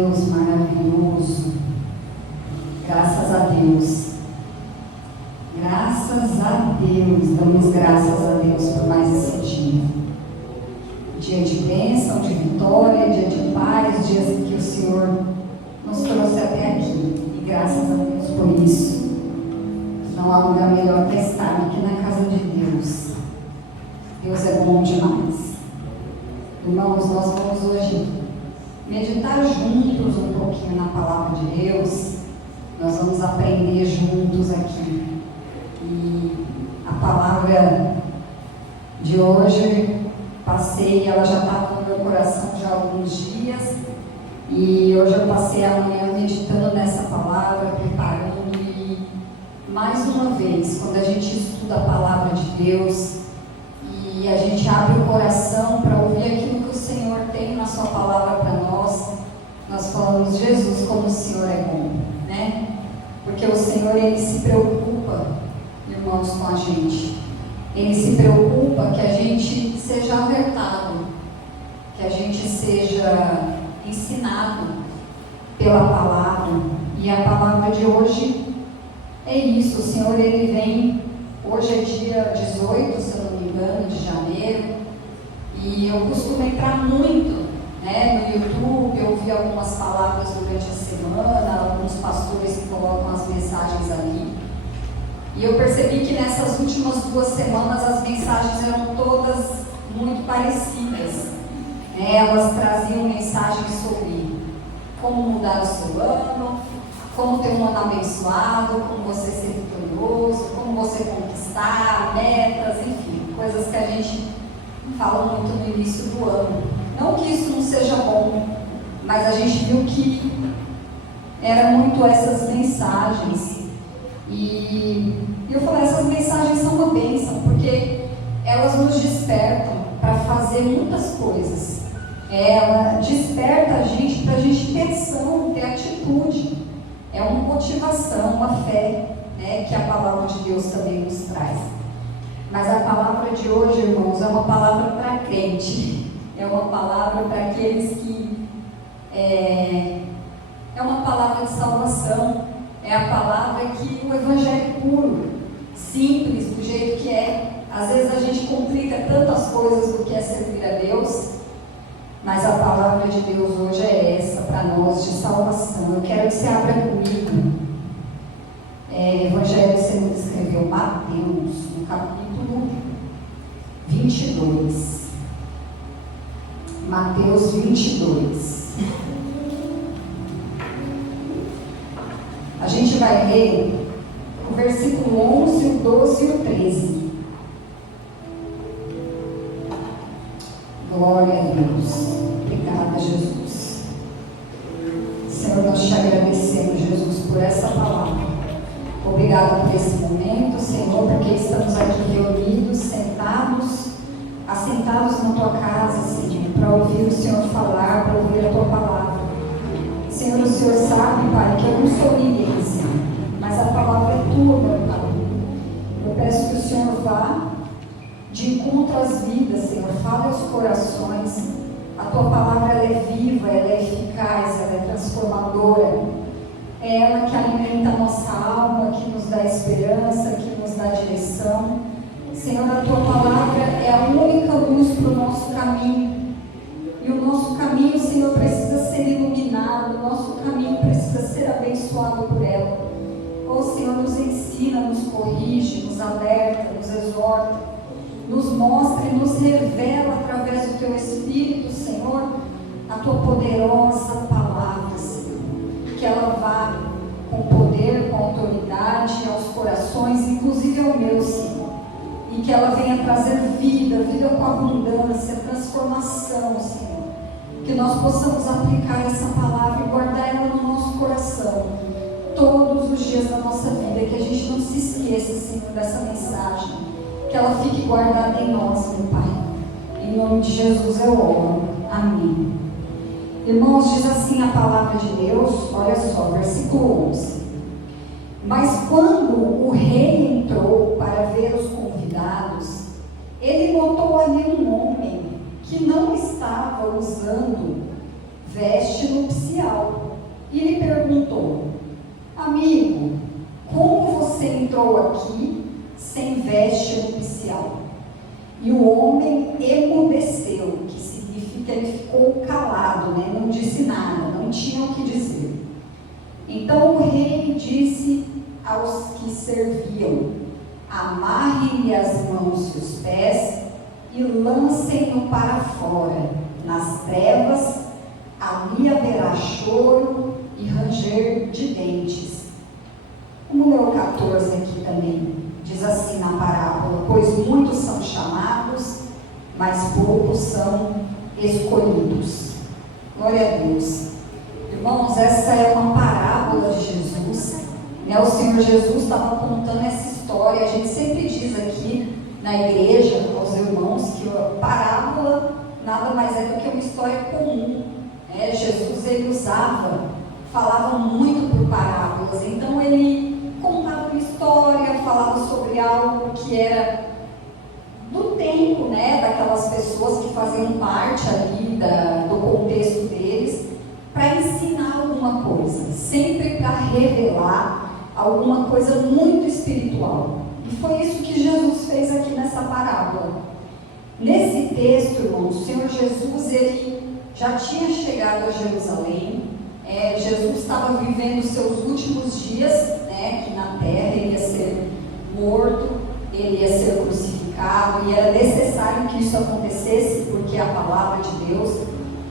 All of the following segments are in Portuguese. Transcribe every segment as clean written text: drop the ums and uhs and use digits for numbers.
Deus maravilhoso. Graças a Deus. Graças a Deus. Damos graças a Deus por mais esse dia. Dia de bênção, de vitória, dia de paz, dias que o Senhor nos trouxe até aqui. E graças a Deus por isso. Não há lugar melhor para estar do que na casa de Deus. Deus é bom demais. Irmãos, nós vamos hoje meditar juntos um pouquinho na palavra de Deus. Nós vamos aprender juntos aqui. E a palavra de hoje, ela já estava no meu coração já há alguns dias. E hoje eu passei a manhã meditando nessa palavra, preparando. E mais uma vez, quando a gente estuda a palavra de Deus e a gente abre o coração para ouvir aquilo que o Senhor tem na sua palavra para nós, nós falamos: Jesus, como o Senhor é bom, né? Porque o Senhor, Ele se preocupa, irmãos, com a gente. Ele se preocupa que a gente seja alertado, que a gente seja ensinado pela palavra. E a palavra de hoje é isso. O Senhor, Ele vem, hoje é dia 18, se eu não me engano, de janeiro, e eu costumo entrar muito, né, no YouTube. Eu ouvi algumas palavras durante a semana, alguns pastores que colocam as mensagens ali, e eu percebi que nessas últimas 2 semanas as mensagens eram todas muito parecidas, né? Elas traziam mensagens sobre como mudar o seu ano, como ter um ano abençoado, como você ser vitorioso, como você conquistar metas, enfim, coisas que a gente fala muito no início do ano. Não que isso não seja bom, mas a gente viu que eram muito essas mensagens. E eu falei: essas mensagens são uma bênção, porque elas nos despertam para fazer muitas coisas. Ela desperta a gente para a gente ter ação, ter atitude. É uma motivação, uma fé, né, que a palavra de Deus também nos traz. Mas a palavra de hoje, irmãos, é uma palavra para crente. É uma palavra para aqueles que... É uma palavra de salvação. É a palavra que o evangelho puro, simples, do jeito que é. Às vezes a gente complica tantas coisas do que é servir a Deus, mas a palavra de Deus hoje é essa para nós, de salvação. Eu quero que você abra comigo Evangelho segundo escreveu Mateus, no capítulo 22. Mateus 22. A gente vai ler o versículo 11, o 12 e o 13. Glória a Deus. Obrigada, Jesus. Senhor, nós te agradecemos, Jesus, por essa palavra. Obrigado por esse momento, Senhor, porque estamos aqui reunidos, assentados na tua casa, Senhor, para ouvir o Senhor falar, para ouvir a tua palavra. Senhor, o Senhor sabe, Pai, que eu não sou ninguém, Senhor, mas a palavra é tua, meu Pai. Eu peço que o Senhor vá de encontro às vidas, Senhor, fale aos corações. A tua palavra, ela é viva, ela é eficaz, ela é transformadora. É ela que alimenta a nossa alma, que nos dá esperança, que nos dá direção. Senhor, a tua palavra é a única luz para o nosso caminho. E o nosso caminho, Senhor, precisa ser iluminado, o nosso caminho precisa ser abençoado por ela. Oh, Senhor, nos ensina, nos corrige, nos alerta, nos exorta, nos mostra e nos revela através do teu Espírito, Senhor, a tua poderosa palavra, Senhor. Que ela vá com poder, com autoridade aos corações, inclusive ao meu, Senhor. E que ela venha trazer vida com abundância, transformação, Senhor. Que nós possamos aplicar essa palavra e guardar ela no nosso coração todos os dias da nossa vida. Que a gente não se esqueça, Senhor, dessa mensagem. Que ela fique guardada em nós, meu Pai. Em nome de Jesus eu oro. Amém. Irmãos, diz assim a palavra de Deus, olha só, versículo 11. Mas quando o rei entrou para ver os convidados, ele notou ali um homem que não estava usando veste nupcial. E lhe perguntou: amigo, como você entrou aqui sem veste nupcial? E o homem emudeceu, que significa ele ficou calado, né? Não disse nada, não tinha o que dizer. Então o rei disse aos que serviam: amarrem-lhe as mãos e os pés e lancem-no para fora, nas trevas, ali haverá choro e ranger de dentes. Vamos ler o 14 aqui também. Diz assim na parábola: pois muitos são chamados, mas poucos são escolhidos. Glória a Deus. Irmãos, essa é uma parábola de Jesus, né? O Senhor Jesus estava contando essa história. A gente sempre diz aqui na igreja, aos irmãos, que a parábola nada mais é do que uma história comum, né? Jesus, ele falava muito por parábolas. Então ele contava uma história, falava sobre algo que era do tempo, né, daquelas pessoas que faziam parte ali do contexto deles, para ensinar alguma coisa, sempre para revelar alguma coisa muito espiritual. E foi isso que Jesus fez aqui nessa parábola. Nesse texto, irmãos, o Senhor Jesus, ele já tinha chegado a Jerusalém. Jesus estava vivendo os seus últimos dias, né, aqui na terra. Ele ia ser morto, ele ia ser crucificado, e era necessário que isso acontecesse, porque é a palavra de Deus.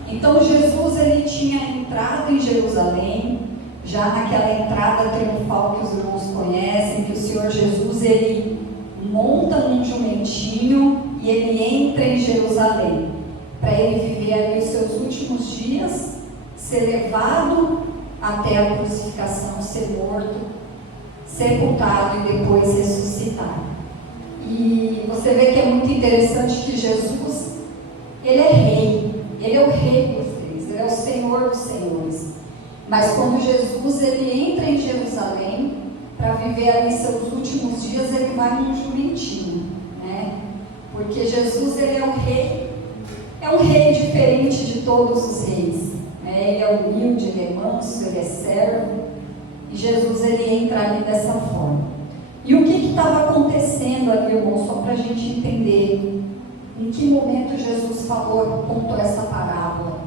Então Jesus, ele tinha entrado em Jerusalém, já naquela entrada triunfal que os irmãos conhecem, que o Senhor Jesus, ele monta num jumentinho e ele entra em Jerusalém, para ele viver ali os seus últimos dias, ser levado até a crucificação, ser morto, sepultado e depois ressuscitar. E você vê que é muito interessante que Jesus, ele é rei, ele é o rei dos reis, ele é o Senhor dos senhores. Mas quando Jesus, ele entra em Jerusalém para viver ali seus últimos dias, ele vai num jumentinho, né? Porque Jesus, ele é um rei diferente de todos os reis, né? Ele é humilde, ele é manso, ele é servo, e Jesus, ele entra ali dessa forma. E o que estava acontecendo ali, irmão, só para a gente entender em que momento Jesus contou essa parábola.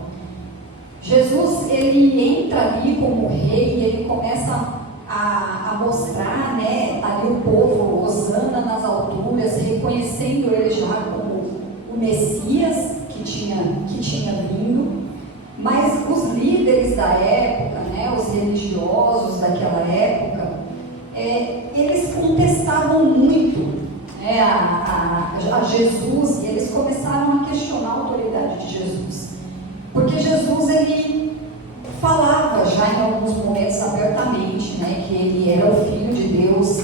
Jesus, ele entra ali como rei e ele começa a mostrar, né, ali o povo, hosana nas alturas, reconhecendo ele já como o Messias que tinha vindo. Mas os líderes da época, né, os religiosos daquela época, eles contestavam muito, né, a Jesus, e eles começaram a questionar a autoridade de Jesus. Porque Jesus, ele falava já em alguns momentos abertamente, né, que ele era o Filho de Deus,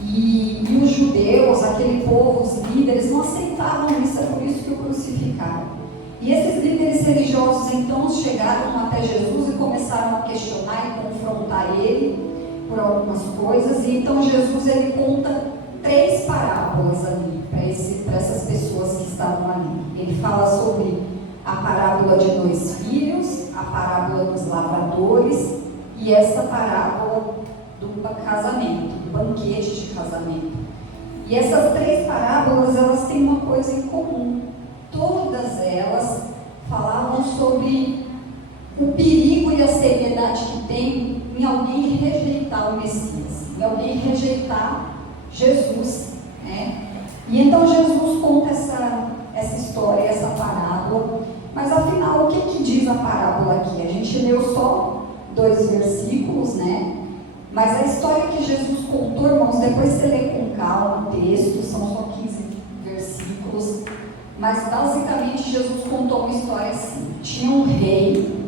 e os judeus, aquele povo, os líderes, não aceitavam isso, é por isso que o crucificaram. E esses líderes religiosos então chegaram até Jesus e começaram a questionar e confrontar ele por algumas coisas. E então Jesus, ele conta 3 parábolas ali para essas pessoas que estavam ali. Ele fala sobre a parábola de 2 filhos, a parábola dos lavradores e essa parábola do casamento, do banquete de casamento. E essas 3 parábolas, elas têm uma coisa em comum. Todas elas falavam sobre o perigo e a seriedade que tem em alguém rejeitar o Messias, em alguém rejeitar Jesus, né? E então Jesus conta essa história, essa parábola. Mas afinal, o que diz a parábola aqui? A gente leu só 2 versículos, né? Mas a história que Jesus contou, irmãos, depois você lê com calma o texto, são só 15 versículos. Mas basicamente Jesus contou uma história assim: tinha um rei,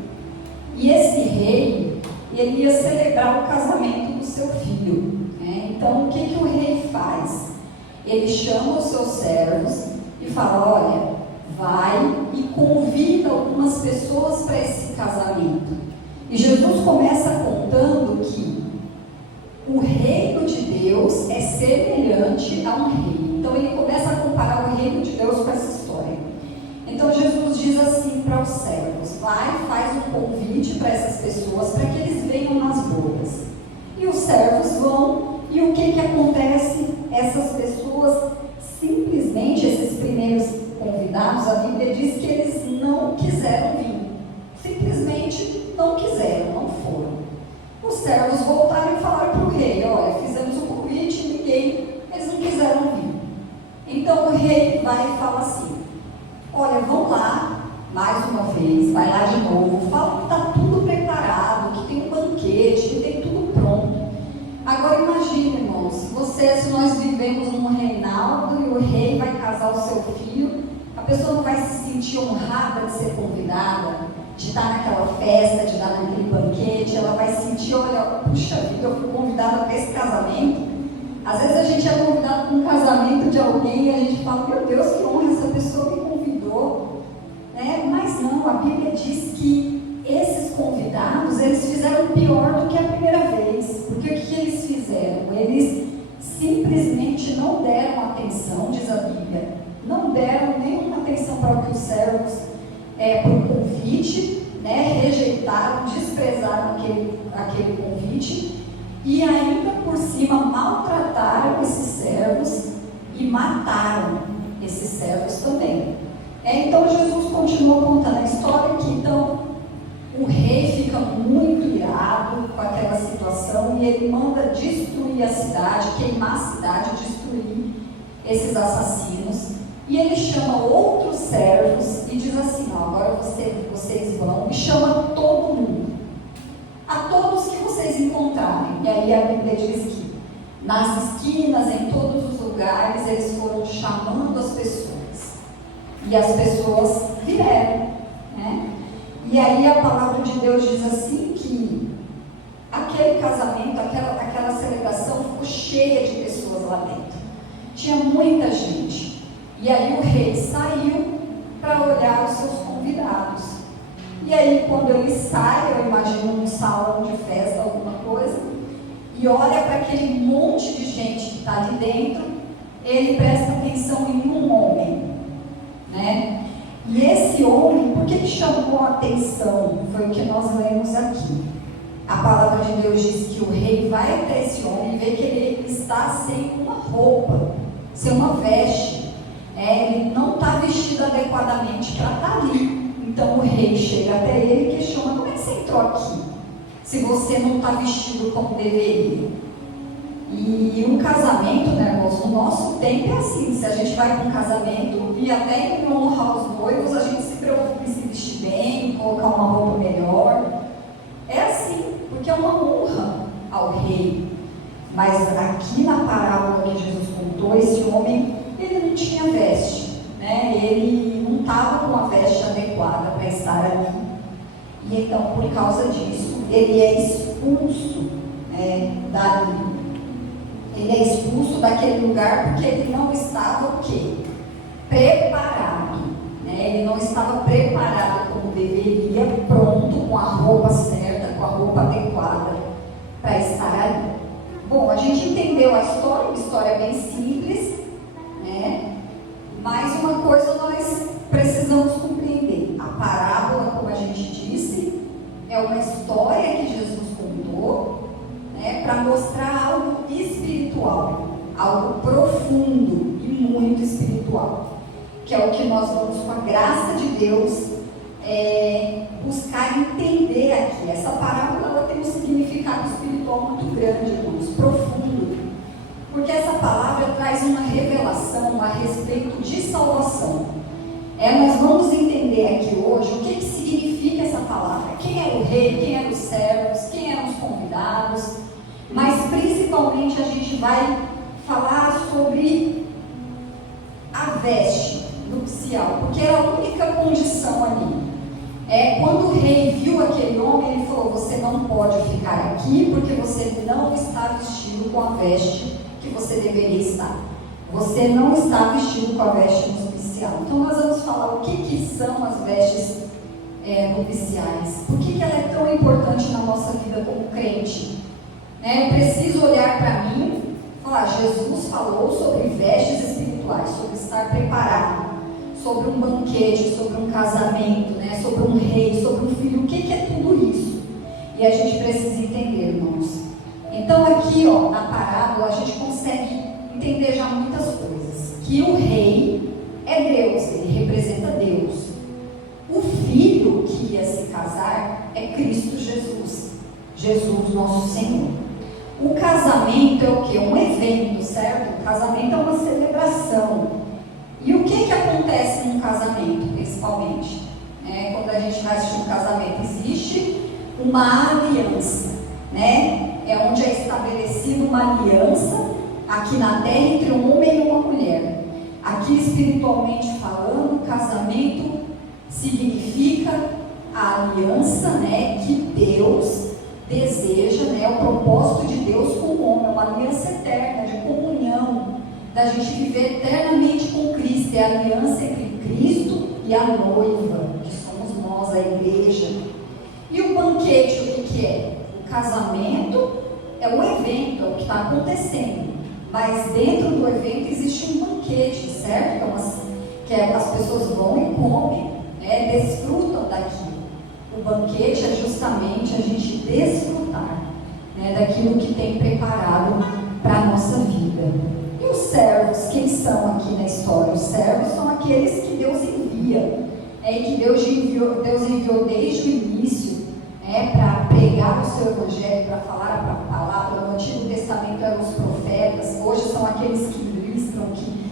e esse rei, ele ia celebrar o casamento do seu filho, né? Então o que o rei faz? Ele chama os seus servos e fala: olha, vai e convida algumas pessoas para esse casamento. E Jesus começa contando que o reino de Deus é semelhante a um rei. Então ele começa a comparar o reino de Deus com essa história. Então Jesus diz assim para os servos: vai e faz um convite para essas pessoas para que eles venham nas bodas. E os servos vão, e o que acontece? Essas pessoas, simplesmente, esses primeiros convidados, a Bíblia diz que eles não quiseram vir. Simplesmente não quiseram, não foram. Os servos voltaram e falaram para o rei: olha, fizemos um convite, eles não quiseram vir. Então o rei vai e fala assim: olha, vão lá, mais uma vez, vai lá de novo, fala que está tudo preparado, que tem um banquete, que tem tudo pronto. Agora imagine, irmãos, se nós vivemos num reinado e o rei vai casar o seu filho, a pessoa não vai se sentir honrada de ser convidada, de estar naquela festa, de estar naquele banquete, ela vai sentir, olha, puxa vida, eu fui convidada para esse casamento. Às vezes a gente é convidado para um casamento de alguém e a gente fala: meu Deus, que honra, essa pessoa me convidou. Mas não, a Bíblia diz que esses convidados, eles fizeram pior do que a primeira vez. Porque o que eles fizeram? Eles simplesmente não deram atenção, diz a Bíblia, não deram nenhuma atenção para o que os servos, por convite, rejeitaram, desprezaram aquele convite, e ainda por cima maltrataram esses servos e mataram esses servos também. Então Jesus continua contando a história que então o rei fica muito irado com aquela situação e ele manda destruir a cidade, queimar a cidade, destruir esses assassinos. E ele chama outros servos e diz assim: agora vocês vão, e chama todo mundo, a todos que vocês encontrarem. E aí a Bíblia diz que nas esquinas, em todos os lugares, eles foram chamando as pessoas. E as pessoas vieram, E aí a palavra de Deus diz assim que aquele casamento, aquela celebração ficou cheia de pessoas lá dentro. Tinha muita gente. E aí o rei saiu para olhar os seus convidados. E aí quando ele sai, eu imagino um salão de festa, alguma coisa, e olha para aquele monte de gente que está ali dentro, ele presta atenção em um homem, E esse homem, por que ele chamou a atenção? Foi o que nós lemos aqui. A palavra de Deus diz que o rei vai até esse homem e vê que ele está sem uma roupa, sem uma veste. Ele não está vestido adequadamente para estar ali. Então o rei chega até ele e questiona: como é que você entrou aqui, se você não está vestido como deveria? E um casamento, irmãos, no nosso tempo é assim: se a gente vai para um casamento e até em honrar os noivos, a gente se preocupa em se vestir bem, colocar uma roupa melhor. É assim, porque é uma honra ao rei. Mas aqui na parábola que Jesus contou, esse homem, ele não tinha veste, Ele não estava com a veste adequada para estar ali. E então, por causa disso, ele é expulso dali. Ele é expulso daquele lugar porque ele não estava o quê? Preparado. Ele não estava preparado como deveria, pronto, com a roupa certa, com a roupa adequada para estar ali. Bom, a gente entendeu a história bem simples, mas uma coisa nós precisamos compreender: a parábola, como a gente disse, é uma história que Jesus contou, para mostrar algo espiritual, algo profundo e muito espiritual, que é o que nós vamos, com a graça de Deus, buscar entender aqui. Essa parábola, ela tem um significado espiritual muito grande, irmãos, profundo, porque essa palavra traz uma revelação a respeito de salvação. Nós vamos entender aqui hoje o que significa essa palavra, quem era o rei, quem eram os servos, quem eram os convidados, mas principalmente a gente vai falar sobre a veste nupcial, porque era a única condição ali. Quando o rei viu aquele homem, ele falou: você não pode ficar aqui porque você não está vestido com a veste que você deveria estar. Você não está vestido com a veste nupcial. Então nós vamos falar o que são as vestes nupciais. Por que ela é tão importante na nossa vida como crente? Eu preciso olhar para mim e falar: Jesus falou sobre vestes espirituais, sobre estar preparado, sobre um banquete, sobre um casamento, né? Sobre um rei, sobre um filho. O que é tudo isso? E a gente precisa entender, irmãos. Então aqui, ó, na parábola, a gente consegue entender já muitas coisas. Que o rei é Deus, ele representa Deus. O filho que ia se casar é Cristo Jesus. Jesus, nosso Senhor. O casamento é o quê? Um evento, certo? O casamento é uma celebração. E o que acontece num casamento, principalmente? Quando a gente vai assistir um casamento, existe uma aliança, né? É onde é estabelecida uma aliança aqui na terra entre um homem e uma mulher. Aqui, espiritualmente falando, o casamento significa a aliança, né, que Deus deseja, né, o propósito de Deus com o homem, uma aliança eterna, de comunhão, da gente viver eternamente com Cristo. É a aliança entre Cristo e a noiva, que somos nós, a igreja. E o banquete, o que é? O casamento é o evento, é o que está acontecendo, mas dentro do evento existe um banquete, certo? Que as pessoas vão e comem, desfrutam daquilo. O banquete é justamente a gente desfrutar, né, daquilo que tem preparado para a nossa vida. E os servos, quem são aqui na história? Os servos são aqueles que Deus envia, e que Deus enviou desde o início, para pregar o seu evangelho, para falar a palavra. No Antigo Testamento eram os profetas, hoje são aqueles que ministram, que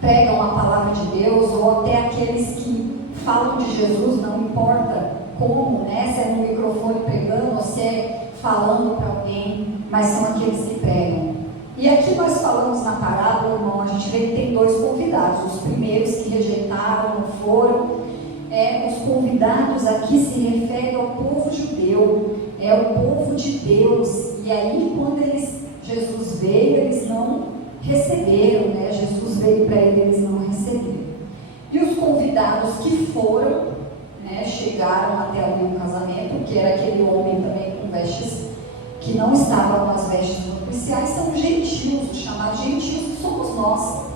pregam a palavra de Deus, ou até aqueles que falam de Jesus, não importa como, né? Se é no microfone pregando ou se é falando para alguém, mas são aqueles que pregam. E aqui nós falamos na parábola, irmão, a gente vê que tem dois convidados, os primeiros que rejeitaram, não foram. Os convidados aqui se referem ao povo judeu, é o povo de Deus. E aí, quando Jesus veio, eles não receberam, né? Jesus veio para eles não receberam. E os convidados que foram, né, chegaram até ali um casamento, que era aquele homem também com vestes que não estavam com as vestes nupciais, são os gentios, os chamados gentios, que somos nós.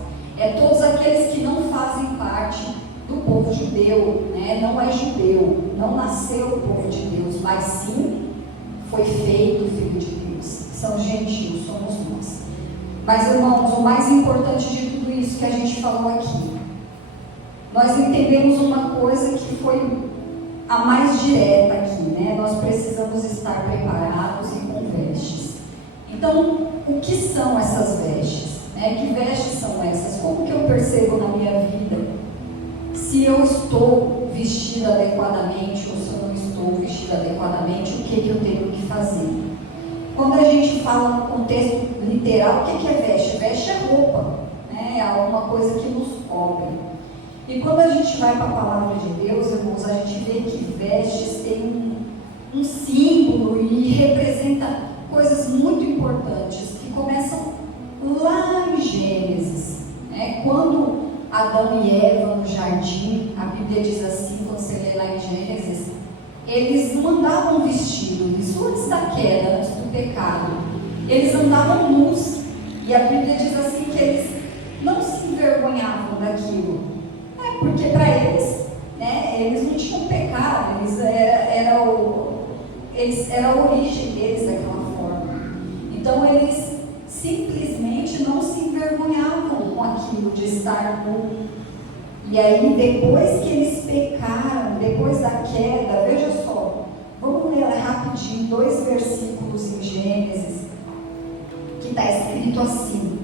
Todos aqueles que não fazem parte do povo judeu, né? Não é judeu, não nasceu o povo de Deus, mas sim foi feito o Filho de Deus. São gentios, somos nós. Mas, irmãos, o mais importante de tudo isso que a gente falou aqui, nós entendemos uma coisa que foi a mais direta aqui, né? Nós precisamos estar preparados e com vestes. Então, o que são essas vestes? Que vestes são essas? Como que eu percebo na minha vida se eu estou vestida adequadamente ou se eu não estou vestida adequadamente? O que eu tenho que fazer? Quando a gente fala no contexto literal, o que é veste? Veste é roupa, né? É alguma coisa que nos cobre. E quando a gente vai para a palavra de Deus, irmãos, a gente vê que vestes tem um símbolo e representa coisas muito importantes que começam lá em Gênesis, né? Quando Adão e Eva no jardim, a Bíblia diz assim, quando você lê lá em Gênesis, eles não andavam vestidos, isso antes da queda, antes do pecado, eles andavam nus, e a Bíblia diz assim que eles não se envergonhavam daquilo, porque para eles, né, eles não tinham pecado, era a origem deles daquela forma. Então eles simplesmente não se envergonhavam com aquilo de estar nu. E aí, depois que eles pecaram, depois da queda, veja só, vamos ler rapidinho 2 versículos em Gênesis, que está escrito assim,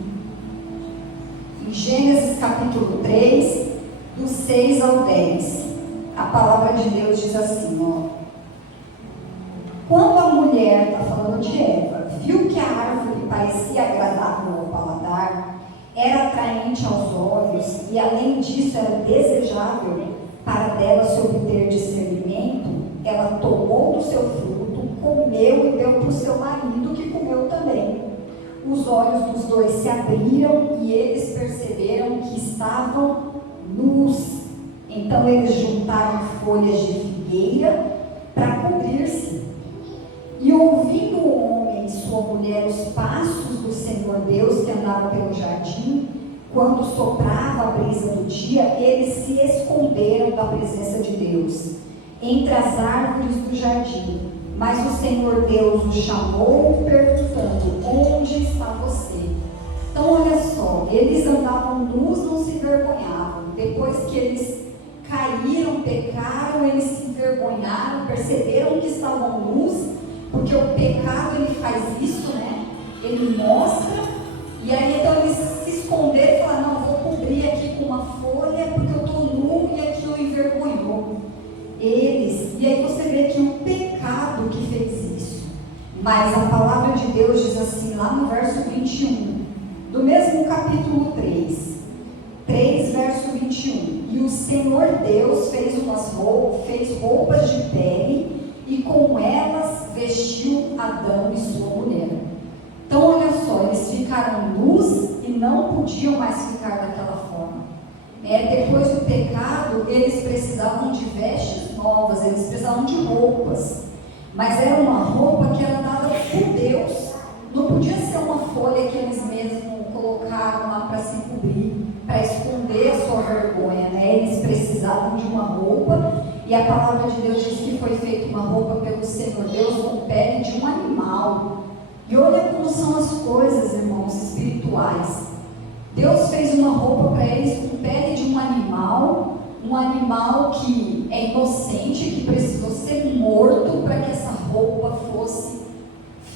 em Gênesis capítulo 3, do 6 ao 10, a palavra de Deus diz assim, ó: quando a mulher, está falando de Eva, viu que a árvore parecia agradável ao paladar, era atraente aos olhos e além disso era desejável para dela se obter discernimento, ela tomou do seu fruto, comeu e deu para o seu marido, que comeu também. Os olhos dos dois se abriram e eles perceberam que estavam nus. Então eles juntaram folhas de figueira para cobrir-se. E ouvindo o homem e sua mulher os passos do Senhor Deus que andava pelo jardim, quando soprava a brisa do dia, eles se esconderam da presença de Deus, entre as árvores do jardim. Mas o Senhor Deus o chamou, perguntando: onde está você? Então olha só, eles andavam nus, não se envergonhavam. Depois que eles caíram, pecaram, eles se envergonharam, perceberam que estavam nus, porque o pecado ele faz isso, né? Ele mostra, e aí então eles se esconderam e falaram: não, vou cobrir aqui com uma folha, porque eu estou nu e aquilo envergonhou eles. E aí você vê que o pecado que fez isso. Mas a palavra de Deus diz assim, lá no verso 21, do mesmo capítulo 3, verso 21. E o Senhor Deus fez roupas de pele, e com elas vestiu Adão e sua mulher. Então olha só, eles ficaram nus e não podiam mais ficar daquela forma. Depois do pecado, eles precisavam de vestes novas, eles precisavam de roupas. Mas era uma roupa que era dada por Deus. Não podia ser uma folha que eles mesmos colocaram lá para se cobrir, para esconder a sua vergonha, né? Eles precisavam de uma roupa, e a palavra de Deus diz que foi feita uma roupa pelo Senhor Deus com pele de um animal. E olha como são as coisas, irmãos, espirituais. Deus fez uma roupa para eles com pele de um animal que é inocente, que precisou ser morto para que essa roupa fosse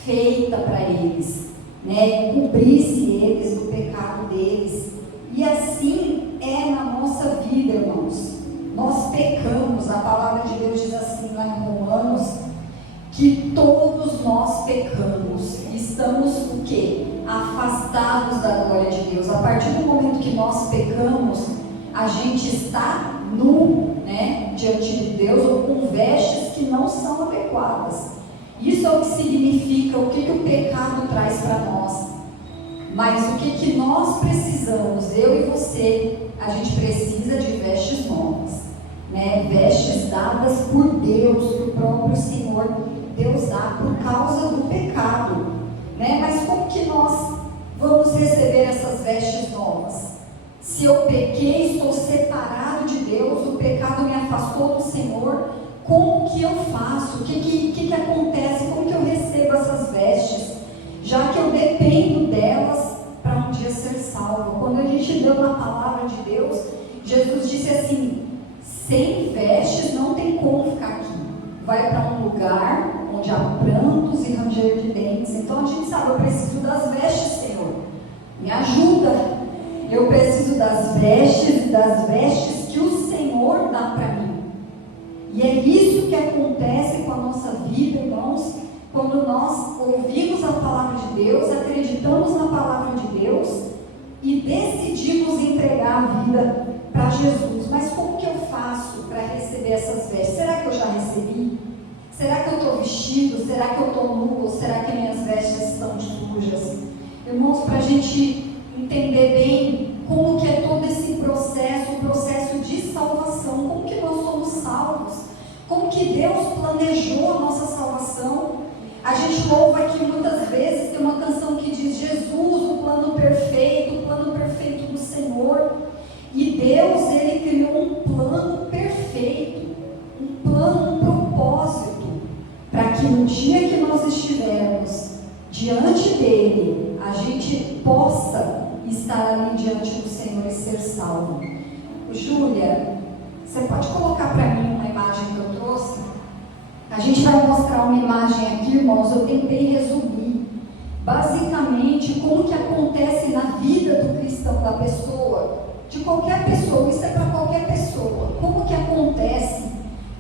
feita para eles, né? E cobrisse eles do pecado deles. E assim é na nossa vida, irmãos. Nós pecamos, a palavra de Deus diz assim lá em Romanos, que todos nós pecamos, estamos o quê? Afastados da glória de Deus. A partir do momento que nós pecamos, a gente está nu, né, diante de Deus, ou com vestes que não são adequadas. Isso é o que significa, o que o pecado traz para nós. Mas o que nós precisamos, eu e você, a gente precisa de vestes novas, né? Vestes dadas por Deus, que o próprio Senhor Deus dá por causa do pecado, né? Mas como que nós vamos receber essas vestes novas? Se eu pequei, estou separado de Deus, o pecado me afastou do Senhor, como que eu faço? O que acontece? Como que eu recebo essas vestes? Já que eu dependo delas para um dia ser salvo. Quando a gente leu na palavra de Deus, Jesus disse assim: sem vestes não tem como ficar aqui. Vai para um lugar onde há prantos e ranger de dentes. Então a gente sabe, eu preciso das vestes, Senhor. Me ajuda. Eu preciso das vestes que o Senhor dá para mim. E é isso que acontece com a nossa vida, irmãos, quando nós ouvimos a palavra de Deus, acreditamos na palavra de Deus e decidimos entregar a vida para Jesus. Mas como que eu faço para receber essas vestes? Será que eu já recebi? Será que eu estou vestido? Será que eu estou nu? Ou será que minhas vestes estão sujas? Irmãos, para a gente entender bem como que é todo esse processo, o processo de salvação, como que nós somos salvos, como que Deus planejou a nossa salvação. A gente louva aqui muitas vezes, tem uma canção que diz: Jesus, o plano perfeito do Senhor. E Deus, Ele criou um plano perfeito, um plano, um propósito, para que no dia que nós estivermos diante dEle, a gente possa estar ali diante do Senhor e ser salvo. Júlia, você pode colocar para mim uma imagem que eu trouxe? A gente vai mostrar uma imagem aqui, irmãos. Eu tentei resumir basicamente como que acontece na vida do cristão, da pessoa, de qualquer pessoa. Isso é para qualquer pessoa. Como que acontece,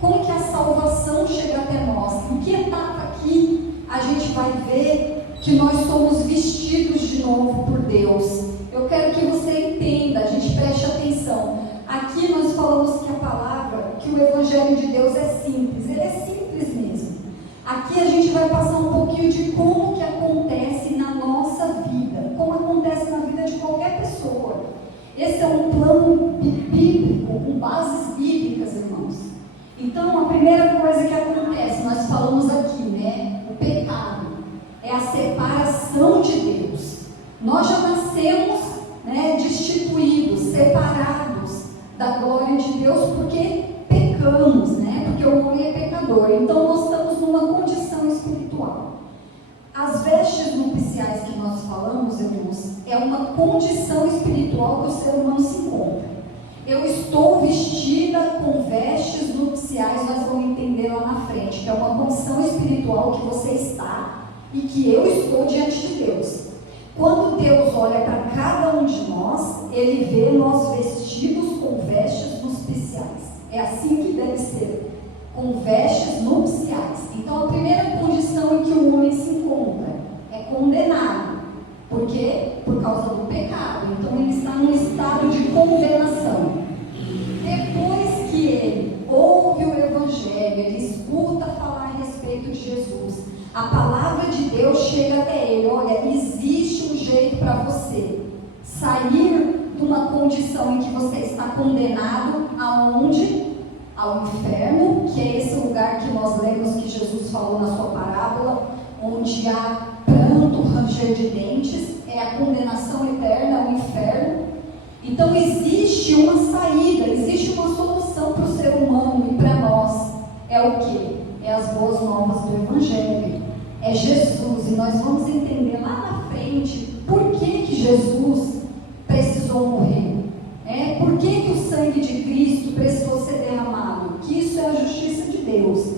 como que a salvação chega até nós. Em que etapa aqui a gente vai ver que nós somos vestidos de novo por Deus? Eu quero que você entenda, a gente preste atenção. Aqui nós falamos que a palavra, que o Evangelho de Deus é simples, ele é simples mesmo. Aqui a gente vai passar um pouquinho de como que acontece na nossa vida, como acontece na vida de qualquer pessoa. Esse é um plano bíblico, com bases bíblicas, irmãos. Então, a primeira coisa que acontece, nós falamos aqui, né? O pecado é a separação de Deus. Nós já nascemos, né, destituídos Deus porque pecamos, né? Porque o homem é pecador. Então nós estamos numa condição espiritual. As vestes nupciais que nós falamos, irmãos, é uma condição espiritual que o ser humano se encontra. Eu estou vestida com vestes nupciais, nós vamos entender lá na frente, que é uma condição espiritual que você está e que eu estou diante de Deus. Quando Deus olha para cada um de nós, Ele vê nós vestidos com vestes nupciais. É assim que deve ser, com vestes nupciais. Então a primeira condição em que o homem se encontra é condenado. Por quê? Por causa do pecado. Então ele está num estado de condenação. Depois que ele ouve o Evangelho, ele escuta falar a respeito de Jesus, a palavra de Deus chega até ele. Olha, existe um jeito para você sair de uma condição em que você está condenado aonde? Ao inferno, que é esse lugar que nós lemos que Jesus falou na sua parábola, onde há pranto, ranger de dentes, é a condenação eterna, o inferno. Então existe uma saída, existe uma solução para o ser humano e para nós. É o que? É as boas novas do Evangelho. É Jesus, e nós vamos entender lá na frente por que Jesus precisou morrer. Por que o sangue de Cristo precisou ser derramado? Que isso é a justiça de Deus.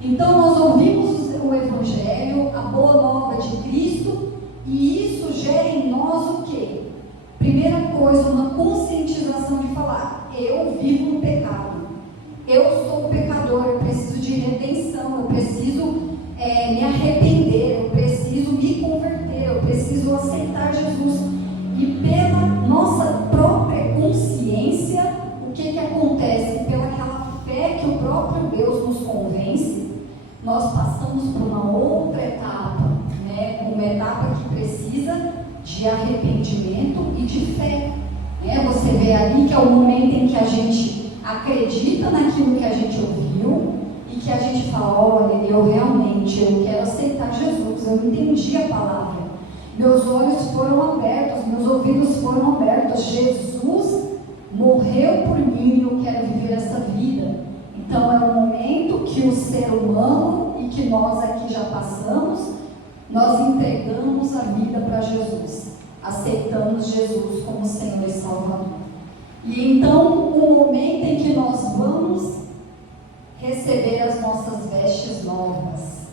Então nós ouvimos o Evangelho, a boa nova de Cristo, e isso gera em nós o quê? Primeira coisa, uma conscientização de falar: eu vivo no pecado, eu sou pecador, eu preciso de redenção, eu preciso me arrepender, eu preciso me converter, eu preciso aceitar Jesus. E pela nossa própria consciência, o que acontece? Pelaquela fé que o próprio Deus nos convence, nós passamos por uma outra etapa, né? Uma etapa que precisa de arrependimento e de fé. Você vê ali que é o momento em que a gente acredita naquilo que a gente ouviu e que a gente fala: olha, eu quero aceitar Jesus, eu entendi a palavra. Meus olhos foram abertos, meus ouvidos foram abertos. Jesus morreu por mim e eu quero viver essa vida. Então é um momento que o ser humano, e que nós aqui já passamos, nós entregamos a vida para Jesus, aceitamos Jesus como Senhor e Salvador. E então o momento em que nós vamos receber as nossas vestes novas,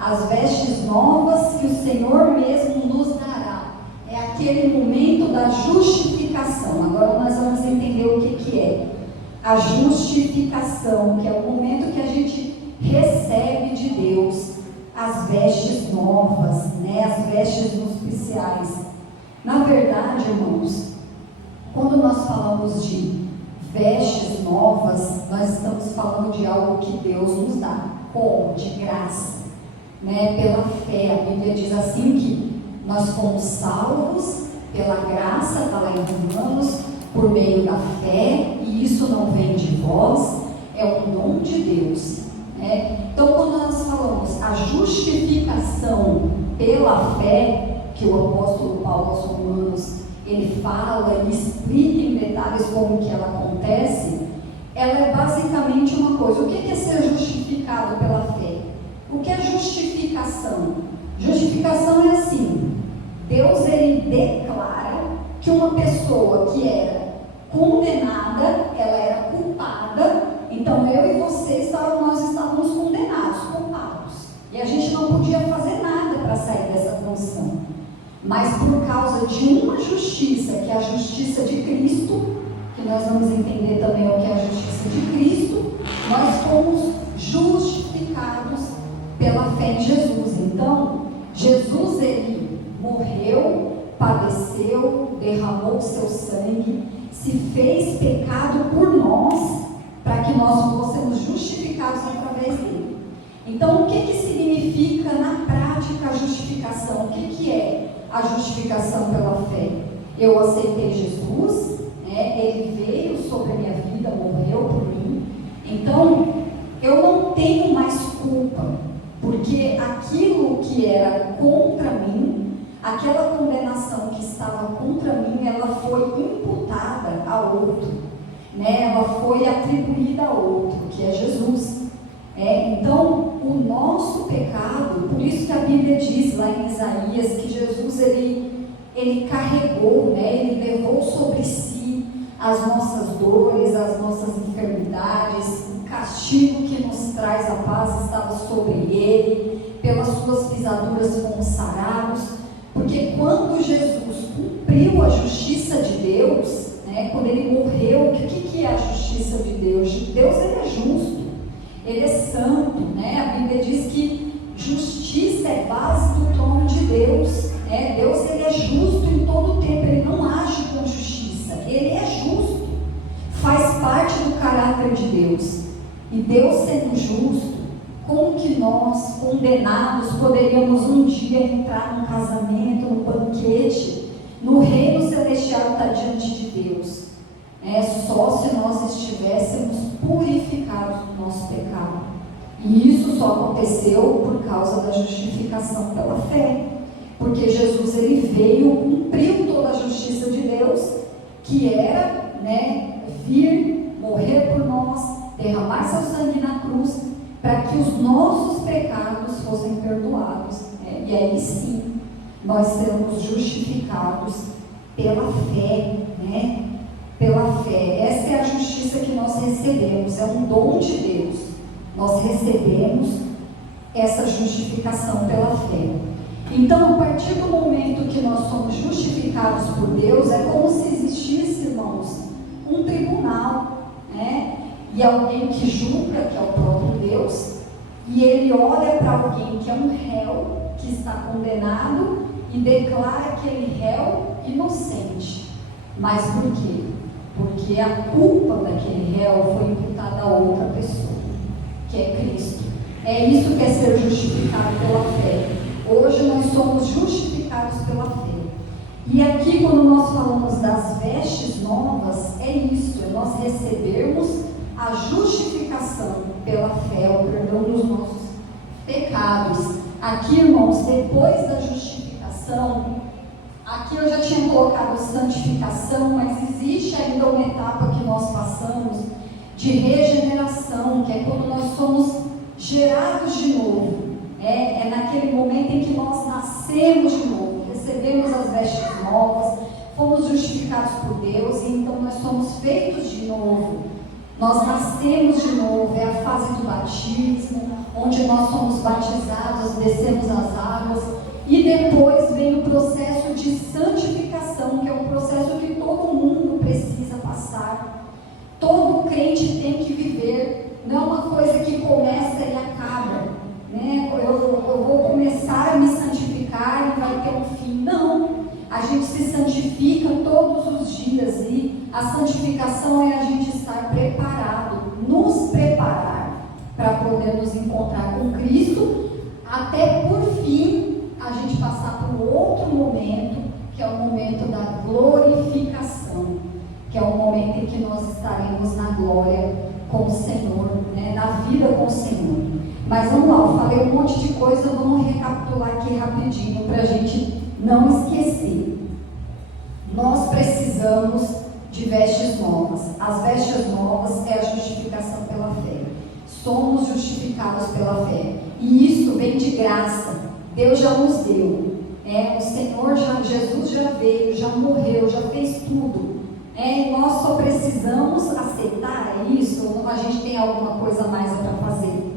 as vestes novas que o Senhor mesmo nos dará, é aquele momento da justificação. Agora nós vamos entender o que é a justificação, que é o momento que a gente recebe de Deus as vestes novas, as vestes nupciais. Na verdade, irmãos, quando nós falamos de vestes novas, nós estamos falando de algo que Deus nos dá, como? De graça, pela fé. A Bíblia diz assim que nós fomos salvos pela graça, está lá em Romanos, por meio da fé, e isso não vem de vós, é um dom de Deus. Então, quando nós falamos a justificação pela fé, que o apóstolo Paulo aos Romanos, ele fala, ele explica em detalhes como que ela acontece, ela é basicamente uma coisa. O que é ser justificado pela fé? O que é justificação? Justificação é assim: Deus, ele declara que uma pessoa que era condenada, ela era culpada. Então eu e você nós estávamos condenados, culpados, e a gente não podia fazer nada para sair dessa condição. Mas por causa de uma justiça, que é a justiça de Cristo, que nós vamos entender também o que é a justiça de Cristo, nós fomos justificados pela fé em Jesus. Então Jesus, ele morreu, padeceu, derramou o seu sangue, se fez pecado por nós, para que nós fôssemos justificados através dele. Então, o que significa na prática a justificação? O que é a justificação pela fé? Eu aceitei Jesus, ele veio sobre a minha vida, morreu por mim. Então, eu não tenho mais culpa, porque aquilo que era contra mim, aquela condenação que estava contra mim, ela foi imputada a outro. né, ela foi atribuída a outro, que é Jesus. Então, o nosso pecado, por isso que a Bíblia diz lá em Isaías que Jesus ele carregou, né, ele levou sobre si as nossas dores, as nossas enfermidades, o castigo que nos traz a paz estava sobre ele, pelas suas pisaduras fomos sarados, porque quando Jesus cumpriu a justiça de Deus, né, quando ele morreu, o que é a justiça de Deus? Deus, ele é justo, ele é santo, né? A Bíblia diz que justiça é base do trono de Deus, né? Deus, ele é justo em todo o tempo, ele não age com justiça, ele é justo, faz parte do caráter de Deus. E Deus sendo justo, como que nós, condenados, poderíamos um dia entrar num casamento, num banquete, no reino celestial, estar diante de Deus? Só se nós estivéssemos purificados do nosso pecado. E isso só aconteceu por causa da justificação pela fé. Porque Jesus, ele veio, cumpriu toda a justiça de Deus, que era, né, vir, morrer por nós, derramar seu sangue na cruz, para que os nossos pecados fossem perdoados. E aí sim, nós seremos justificados pela fé, né? Pela fé. Essa é a justiça que nós recebemos, é um dom de Deus. Nós recebemos essa justificação pela fé. Então, a partir do momento que nós somos justificados por Deus, é como se existisse, irmãos, um tribunal, né? E alguém que julga, que é o próprio Deus, e ele olha para alguém que é um réu, que está condenado, e declara aquele réu inocente. Mas por quê? Porque a culpa daquele réu foi imputada a outra pessoa, que é Cristo. É isso que é ser justificado pela fé. Hoje nós somos justificados pela fé. E aqui, quando nós falamos das vestes novas, é isso, é nós recebermos a justificação pela fé, o perdão dos nossos pecados. Aqui, irmãos, depois da justificação, aqui eu já tinha colocado santificação, mas existe ainda uma etapa que nós passamos de regeneração, que é quando nós somos gerados de novo. É naquele momento em que nós nascemos de novo, recebemos as vestes novas, fomos justificados por Deus, e então nós somos feitos de novo. Nós nascemos de novo, é a fase do batismo, onde nós somos batizados, descemos as águas, e depois vem o processo de santificação, que é um processo que todo mundo precisa passar. Todo crente tem que viver, não é uma coisa que começa e acaba, né? Eu vou começar a me santificar e vai ter um fim. Não, a gente se santifica todos os dias, e a santificação é a gente estar preparado, nos preparar para poder nos encontrar com Cristo, até por fim a gente passar por um outro momento, que é o momento da glorificação, que é o momento em que nós estaremos na glória com o Senhor, né? Na vida com o Senhor. Mas vamos lá, eu falei um monte de coisa, vamos recapitular aqui rapidinho para a gente não esquecer. Nós precisamos de vestes novas. As vestes novas é a justificação pela fé. Somos justificados pela fé. E isso vem de graça. Deus já nos deu. O Senhor, Jesus já veio, já morreu, já fez tudo. E nós só precisamos aceitar isso, ou a gente tem alguma coisa mais para fazer.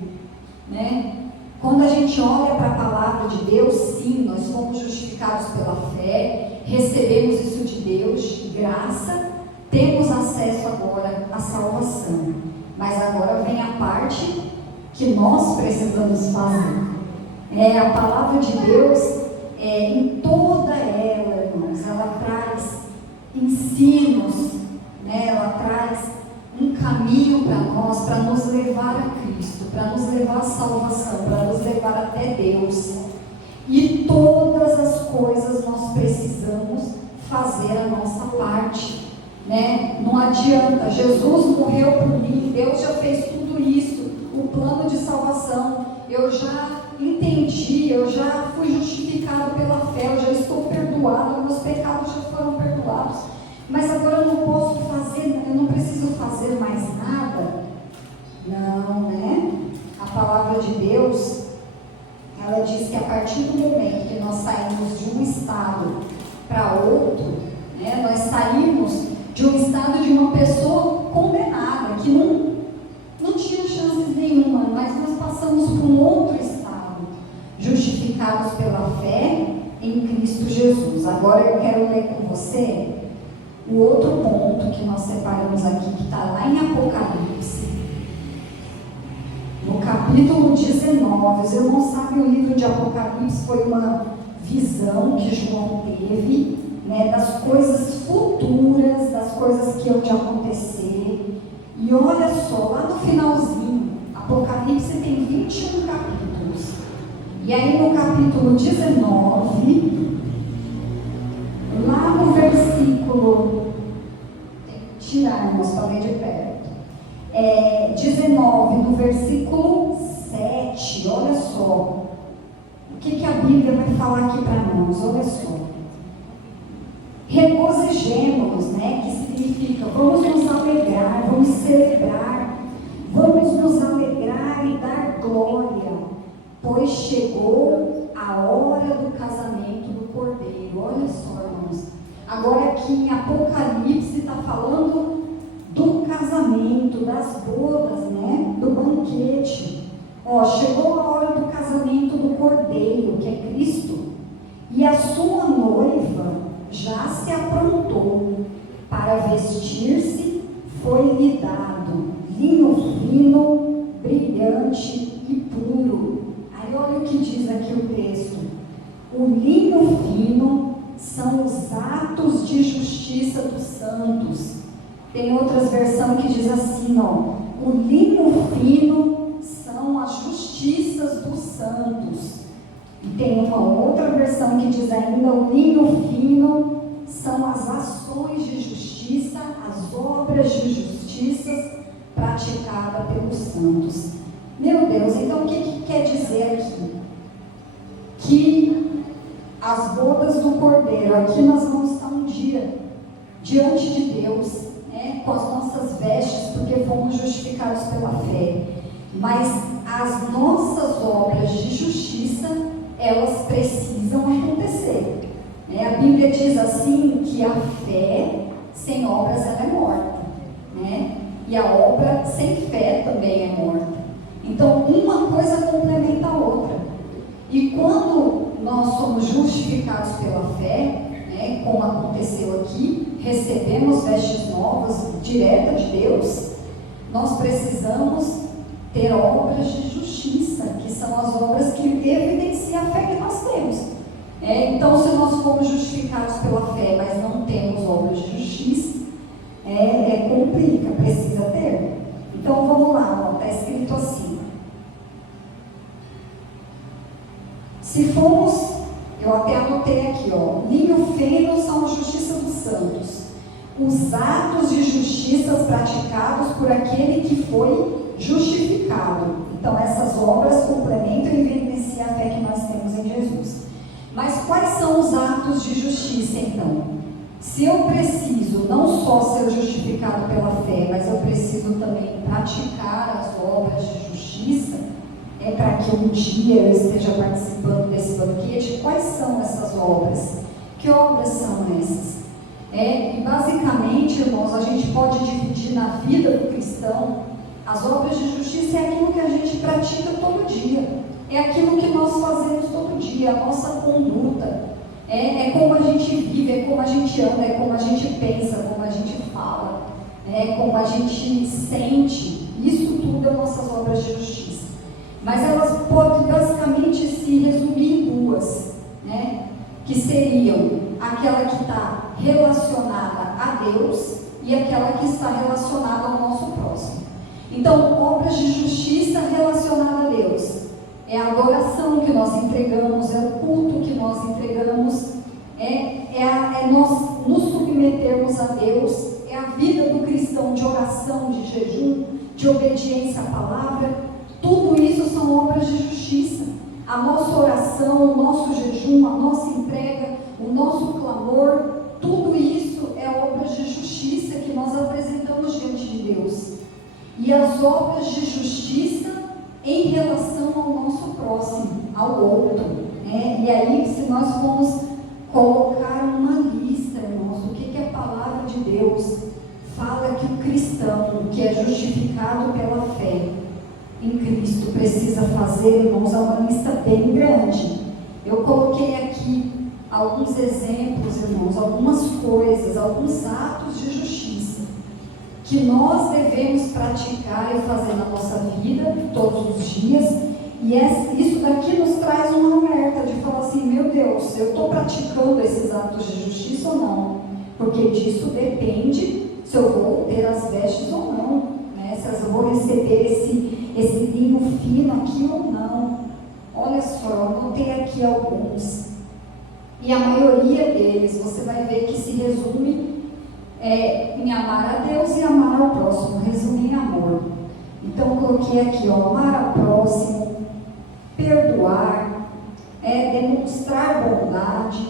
Quando a gente olha para a palavra de Deus, sim, nós fomos justificados pela fé, recebemos isso de Deus, de graça, temos acesso agora à salvação. Mas agora vem a parte que nós precisamos fazer. A palavra de Deus, em toda ela, irmãos, ela traz ensinos, ela traz um caminho para nós, para nos levar a Cristo, para nos levar à salvação, para nos levar até Deus. E todas as coisas nós precisamos fazer a nossa parte, Não adianta, Jesus morreu por mim, Deus já fez tudo isso, o plano de salvação, eu já entendi, eu já fui justificado pela fé, eu já estou perdoado, meus pecados já foram perdoados, mas agora eu não posso fazer, eu não preciso fazer mais nada? Não, né? A palavra de Deus, ela diz que a partir do momento que nós saímos de um estado para outro, né, nós saímos de um estado de uma pessoa condenada, que não tinha chances nenhuma, mas nós passamos por um outro estado, justificados pela fé em Cristo Jesus. Agora eu quero ler com você o outro ponto que nós separamos aqui, que está lá em Apocalipse, no capítulo 19. Os irmãos sabem, o livro de Apocalipse foi uma visão que João teve, né, das coisas futuras, das coisas que hão de acontecer. E olha só, lá no finalzinho, Apocalipse tem 21 capítulos. E aí no capítulo 19, lá no versículo, tem que tirar, irmãos, para ver de perto. 19, no versículo 7, olha só. O que a Bíblia vai falar aqui para nós? Olha só. Regozijemo-nos, né? Que significa vamos nos alegrar, vamos celebrar, vamos nos alegrar e dar glória, pois chegou a hora do casamento do Cordeiro. Olha só, irmãos. Agora aqui em Apocalipse está falando do casamento, das bodas, né? Do banquete. Ó, chegou a hora do casamento do Cordeiro, que é Cristo, e a sua noiva já se aprontou para vestir-se, foi-lhe dado linho fino, brilhante e puro. Aí olha o que diz aqui o texto. O linho fino são os atos de justiça dos santos. Tem outras versões que diz assim, ó, o linho fino são as justiças dos santos. E tem uma outra versão que diz ainda, o linho fino são as ações de justiça, as obras de justiça praticadas pelos santos. Meu Deus, então o que quer dizer aqui? Que as bodas do Cordeiro, aqui nós vamos estar um dia diante de Deus, né, com as nossas vestes, porque fomos justificados pela fé. Mas as nossas obras de justiça, elas precisam acontecer. A Bíblia diz assim que a fé sem obras ela é morta, né? E a obra sem fé também é morta. Então uma coisa complementa a outra. E quando nós somos justificados pela fé, né, como aconteceu aqui, recebemos vestes novas direta de Deus, nós precisamos ter obras de justiça, que são as obras que evidenciam a fé que nós temos. Então, se nós formos justificados pela fé, mas não temos obras de justiça, complica, precisa ter. Então, vamos lá, está escrito assim. Se formos, eu até anotei aqui, ó, linho fino são a justiça dos santos, os atos de justiça praticados por aquele que foi justificado. Então, essas obras complementam e evidenciam a fé que nós temos em Jesus. Mas quais são os atos de justiça, então? Se eu preciso não só ser justificado pela fé, mas eu preciso também praticar as obras de justiça, para que um dia eu esteja participando desse banquete, quais são essas obras? Que obras são essas? E basicamente, irmãos, a gente pode dividir na vida do cristão. As obras de justiça é aquilo que a gente pratica todo dia. É aquilo que nós fazemos todo dia, a nossa conduta. É como a gente vive, é como a gente anda, é como a gente pensa, como a gente fala, é como a gente sente. Isso tudo é nossas obras de justiça. Mas elas podem basicamente se resumir em duas, né? Que seriam aquela que está relacionada a Deus e aquela que está relacionada ao nosso próximo. Então, obras de justiça relacionadas a Deus. É a adoração que nós entregamos, é o culto que nós entregamos, nós nos submetermos a Deus, é a vida do cristão de oração, de jejum, de obediência à palavra. Tudo isso são obras de justiça. A nossa oração, o nosso jejum, a nossa entrega, o nosso clamor, tudo isso é obras de justiça que nós apresentamos diante de Deus. e as obras de justiça em relação ao nosso próximo, ao outro, né? E aí, se nós formos colocar uma lista, irmãos, do que a palavra de Deus fala que o cristão, que é justificado pela fé em Cristo, precisa fazer, irmãos, é uma lista bem grande. Eu coloquei aqui alguns exemplos, irmãos, algumas coisas, alguns atos de justiça que nós devemos praticar e fazer na nossa vida todos os dias. E isso daqui nos traz um alerta de falar assim: meu Deus, eu estou praticando esses atos de justiça ou não? Porque disso depende se eu vou ter as vestes ou não, né? Se eu vou receber esse linho fino aqui ou não. Olha só, eu anotei aqui alguns. E a maioria deles, você vai ver que se resume em amar a Deus e amar ao próximo, resume em amor. Então, eu coloquei aqui, ó, amar ao próximo, perdoar, demonstrar bondade,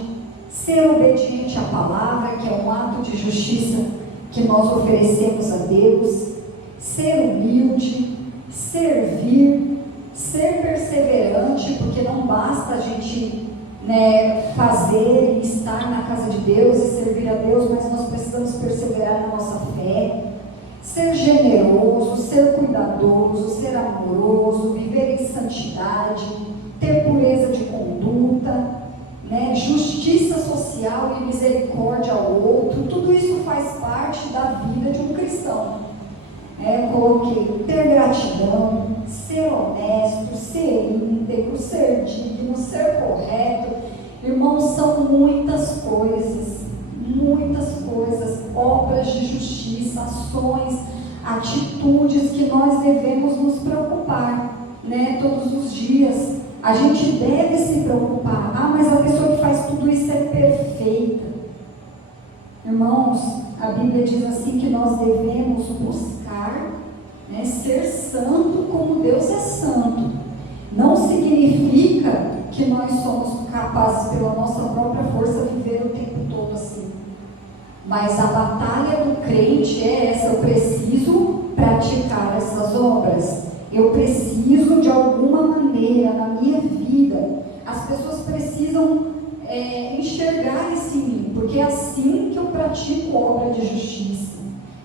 ser obediente à palavra, que é um ato de justiça que nós oferecemos a Deus, ser humilde, servir, ser perseverante, porque não basta a gente, né, fazer e estar na casa de Deus e servir a Deus, mas nós precisamos perseverar na nossa fé, ser generoso, ser cuidadoso, ser amoroso, viver em santidade, ter pureza de conduta, né, justiça social e misericórdia ao outro. Tudo isso faz parte da vida de um cristão. Coloquei ter gratidão, ser honesto, ser íntegro, ser digno, ser correto. Irmãos, são muitas coisas, obras de justiça, ações, atitudes que nós devemos nos preocupar, né, todos os dias. A gente deve se preocupar. Ah, mas a pessoa que faz tudo isso é perfeita. Irmãos, a Bíblia diz assim que nós devemos buscar, né, ser santo como Deus é santo. Não significa que nós somos capazes, pela nossa própria força, viver o tempo todo assim. Mas a batalha do crente é essa: eu preciso praticar essas obras. Eu preciso, de alguma maneira, na minha vida, as pessoas precisam enxergar isso em mim, porque é assim que eu pratico obra de justiça.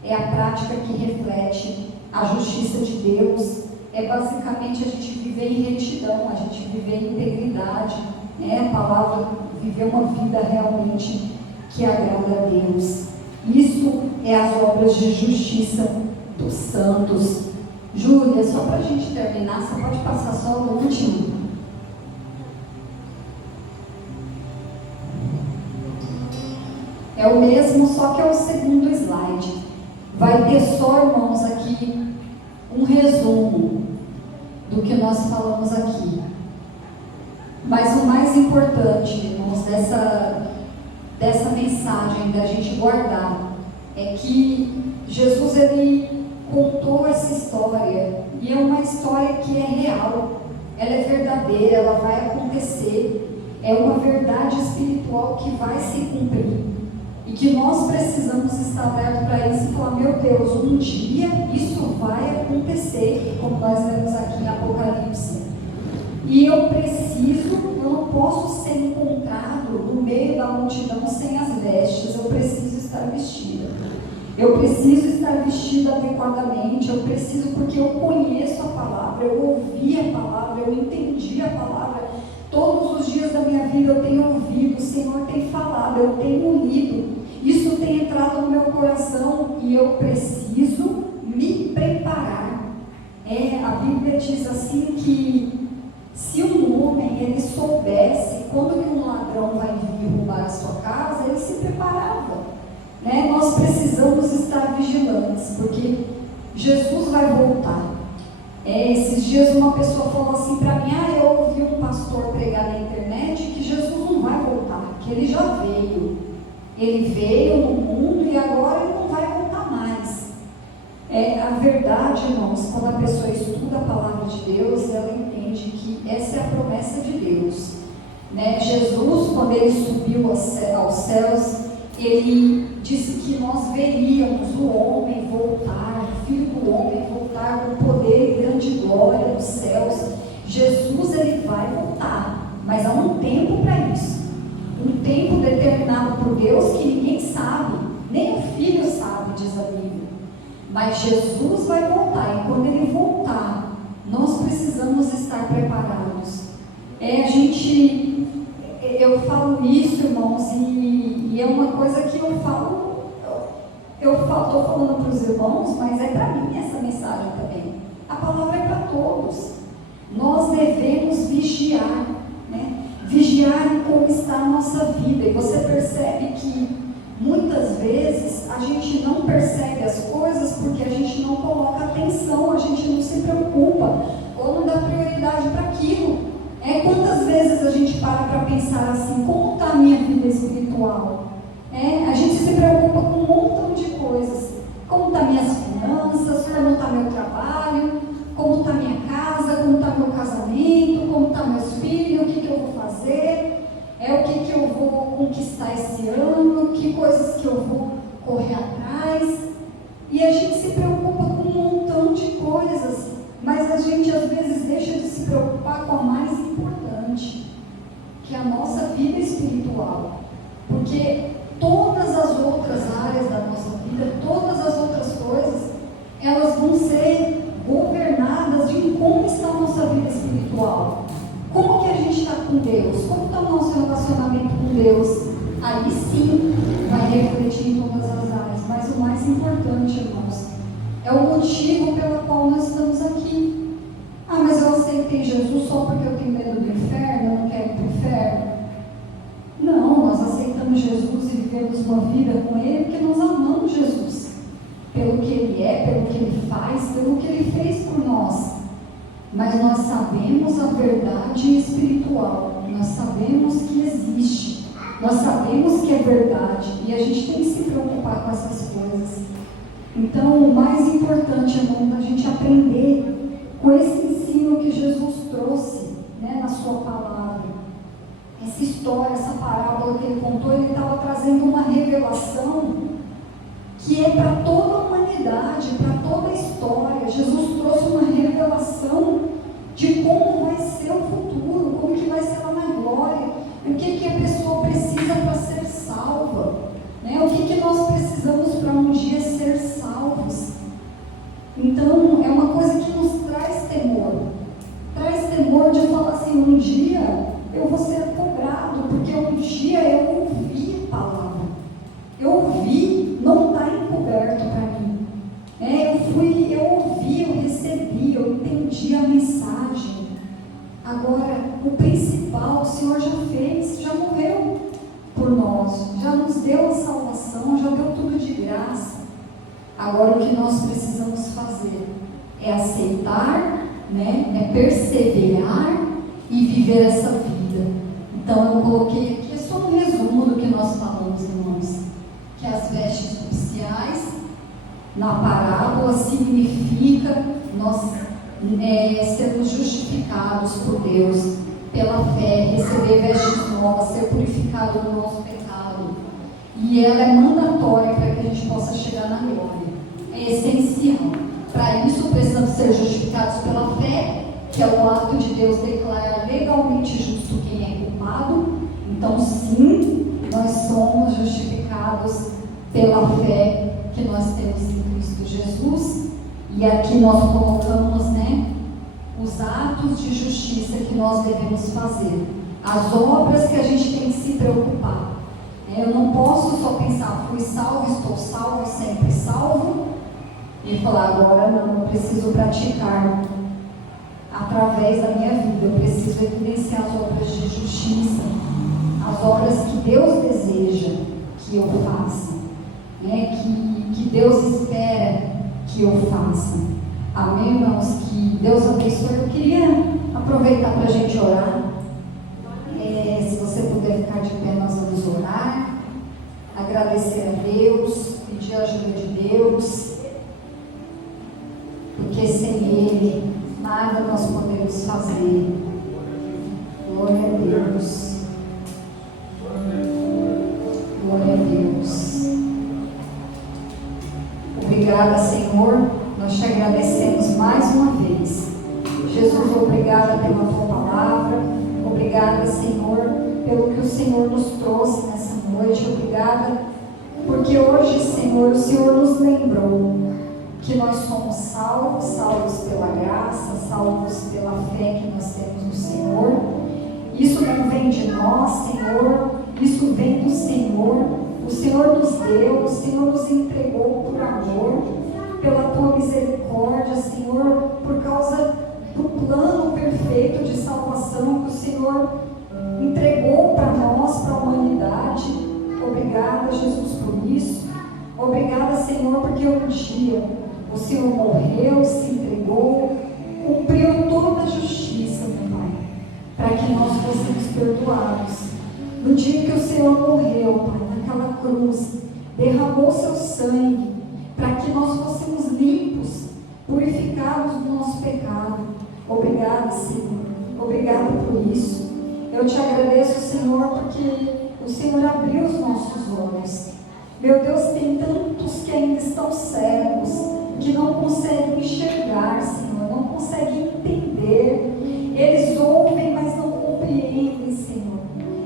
É a prática que reflete a justiça de Deus. É basicamente a gente viver em retidão, a gente viver em integridade, né? A palavra viver uma vida realmente que agrada a Deus. Isso é as obras de justiça dos santos. Júlia, só para a gente terminar, você pode passar só no último? É o mesmo, só que é o segundo slide. Vai ter só, irmãos, aqui um resumo do que nós falamos aqui. Mas o mais importante, irmãos, dessa mensagem da gente guardar é que Jesus, ele contou essa história, e é uma história que é real, ela é verdadeira, ela vai acontecer, é uma verdade espiritual que vai se cumprir, e que nós precisamos estar abertos para isso e falar: meu Deus, um dia isso vai acontecer, como nós lemos aqui em Apocalipse. E eu não posso ser encontrado no meio da multidão sem as vestes, eu preciso estar vestida. Eu preciso estar vestida adequadamente, eu preciso, porque eu conheço a palavra, eu ouvi a palavra, eu entendi a palavra. Todos os dias da minha vida eu tenho ouvido, o Senhor tem falado, eu tenho lido. Isso tem entrado no meu coração e eu preciso me preparar. A Bíblia diz assim que se um homem, ele soubesse quando que um ladrão vai vir roubar a sua casa, ele se preparava. Né? Nós precisamos estar vigilantes, porque Jesus vai voltar. Esses dias uma pessoa falou assim para mim: eu ouvi um pastor pregar na internet que Jesus não vai voltar, que ele já veio. Ele veio no mundo e agora ele não vai voltar mais. A verdade, irmãos, quando a pessoa estuda a palavra de Deus, ela entende que essa é a promessa de Deus. Né? Jesus, quando ele subiu aos céus, ele disse que nós veríamos o homem voltar Filho do Homem voltar com poder e grande glória dos céus. Jesus, ele vai voltar, mas há um tempo para isso. Um tempo determinado por Deus que ninguém sabe, nem o Filho sabe, diz a Bíblia. Mas Jesus vai voltar, e quando ele voltar, nós precisamos estar preparados. Eu falo isso, irmãos, e é uma coisa que eu estou falando para os irmãos, mas é para mim essa mensagem também. A palavra é para todos. Nós devemos vigiar, né? Vigiar em como está a nossa vida. E você percebe que muitas vezes a gente não percebe as coisas porque a gente não coloca atenção, a gente não se preocupa ou não dá prioridade para aquilo. Quantas vezes a gente para pensar assim, como está a minha vida espiritual? A gente se preocupa com um montão de coisas. Como estão minhas finanças, como está meu trabalho, como está minha casa, como está meu casamento, como estão meus filhos, o que eu vou fazer, o que eu vou conquistar esse ano, que coisas que eu vou correr atrás. E a gente se preocupa com um montão de coisas, mas a gente às vezes deixa de se preocupar com a mais importante, que é a nossa vida espiritual. Porque todas as outras áreas da nossa vida, todas as outras coisas, elas vão ser governadas de como está a nossa vida espiritual. Como que a gente está com Deus? Como está o nosso relacionamento com Deus? Aí sim vai refletir em todas as áreas. Mas o mais importante, irmãos, é o motivo pelo qual nós estamos aqui. Mas eu aceitei Jesus só porque eu tenho medo do inferno, eu não quero ir para o inferno. Não, nós aceitamos Jesus e vivemos uma vida com Ele porque nós amamos Jesus. Pelo que Ele é, pelo que Ele faz, pelo que Ele fez por nós. Mas nós sabemos a verdade espiritual, nós sabemos que existe, nós sabemos que é verdade, e a gente tem que se preocupar com essas coisas. Então, o mais importante, irmão, é a gente aprender com esse ensino que Jesus trouxe, né, na sua palavra. Essa história, essa parábola que ele contou, ele estava trazendo uma revelação que é para toda a humanidade, para toda a história. Jesus trouxe uma revelação de como vai ser o futuro, como que vai ser lá na glória, o que a pessoa precisa para ser salva, né? O que nós precisamos para um dia ser salvos. Então, é uma coisa que nos traz temor de falar assim, um dia eu vou ser cobrado, porque um dia eu ouvi a palavra, eu ouvi, não está encoberto para mim. Eu ouvi, eu recebi, eu entendi a mensagem. Agora, o principal, o Senhor já fez, já morreu por nós, já nos deu a salvação, já deu tudo de graça. Agora, o que nós precisamos fazer é aceitar, né? É perseverar e viver essa vida. Então, eu coloquei aqui, é só um resumo do que nós falamos, irmãos. Que as vestes nupciais, na parábola, significa nós sermos justificados por Deus, pela fé, receber vestes novas, ser purificado do nosso pecado. E ela é mandatória para que a gente possa chegar na glória. É essencial. Para isso, precisamos ser justificados pela fé, que é o ato de Deus declarar legalmente justo quem é culpado. Então, sim, nós somos justificados pela fé que nós temos em Cristo Jesus. E aqui nós colocamos, né, os atos de justiça que nós devemos fazer, as obras que a gente tem que se preocupar. Eu não posso só pensar, fui salvo, estou salvo e sempre salvo, e falar, agora não, eu preciso praticar através da minha vida, eu preciso evidenciar as obras de justiça, as obras que Deus deseja que eu faça, né? que Deus espera que eu faça. Amém, irmãos? Que Deus abençoe. Eu queria aproveitar para a gente orar. Se você puder ficar de pé, nós vamos orar, agradecer a Deus, pedir a ajuda de Deus, porque sem Ele nada nós podemos fazer. Glória a Deus. Glória a Deus. Obrigada, Senhor. Jesus, obrigada pela tua palavra. Obrigada, Senhor, pelo que o Senhor nos trouxe nessa noite. Obrigada, porque hoje, Senhor, o Senhor nos lembrou que nós somos salvos, salvos pela graça, salvos pela fé que nós temos no Senhor. Isso não vem de nós, Senhor, isso vem do Senhor. O Senhor nos deu, o Senhor nos entregou por amor, pela tua misericórdia, Senhor, por causa do plano perfeito de salvação que o Senhor entregou para nós, para a humanidade. Obrigada, Jesus, por isso. Obrigada, Senhor, porque um dia o Senhor morreu, se entregou, cumpriu toda a justiça, meu Pai, para que nós fossemos perdoados. No dia que o Senhor morreu, Pai, naquela cruz, derramou seu sangue, para que nós fôssemos limpos, purificados do nosso pecado. Obrigada, Senhor. Obrigada por isso. Eu te agradeço, Senhor, porque o Senhor abriu os nossos olhos. Meu Deus, tem tantos que ainda estão cegos, que não conseguem enxergar, Senhor, não conseguem entender. Eles ouvem, mas não compreendem, Senhor.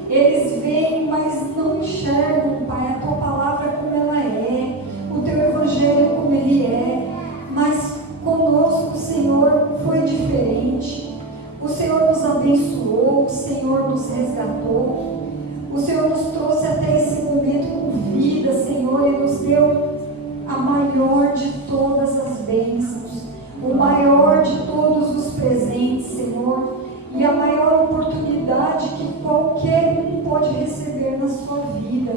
Eles veem, mas não enxergam, Pai, a tua palavra como ela é, o teu evangelho como ele é. Mas conosco, Senhor, foi diferente. O Senhor nos abençoou, o Senhor nos resgatou, o Senhor nos trouxe até esse momento com vida, Senhor, e nos deu a maior de todas as bênçãos, o maior de todos os presentes, Senhor, e a maior oportunidade que qualquer um pode receber na sua vida.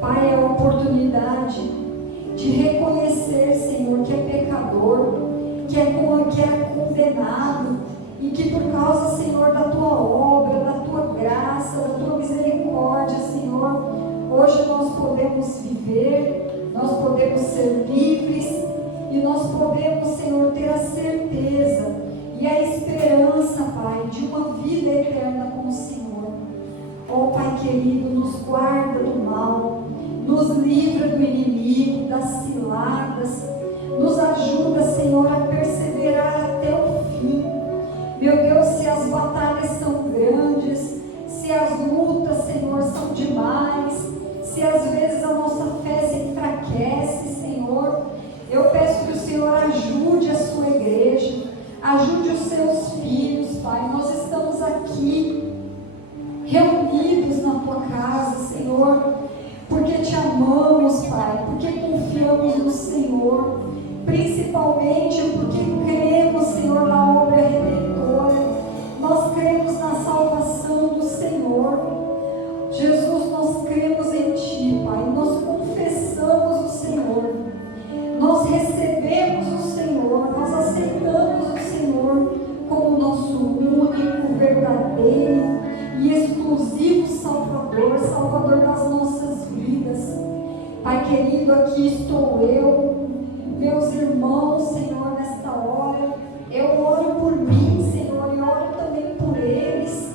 Pai, é a oportunidade de reconhecer, Senhor, que é pecador, que é condenado, e que por causa, Senhor, da tua obra, da tua graça, da tua misericórdia, Senhor, hoje nós podemos viver, nós podemos ser livres, e nós podemos, Senhor, ter a certeza e a esperança, Pai, de uma vida eterna com o Senhor. Ó Pai querido, nos guarda do mal, nos livra do inimigo, das ciladas, nos ajuda, Senhor, a perseverar até o fim. Meu Deus, se as batalhas são grandes, se as lutas, Senhor, são demais, se às vezes a nossa fé se enfraquece, Senhor, eu peço que o Senhor ajude a sua igreja, ajude os seus filhos, Pai. Nós estamos aqui reunidos na tua casa, Senhor, porque te amamos, Pai, porque confiamos no Senhor, principalmente porque cremos, Senhor, na obra redentora. Nós cremos na salvação do Senhor. Jesus, nós cremos em Ti, Pai, nós confessamos o Senhor, nós recebemos o Senhor, nós aceitamos o Senhor como nosso único, verdadeiro e exclusivo Salvador, Salvador das nossas vidas. Pai querido, aqui estou eu, meus irmãos, Senhor, nesta hora, eu oro por mim, Senhor, e oro também por eles.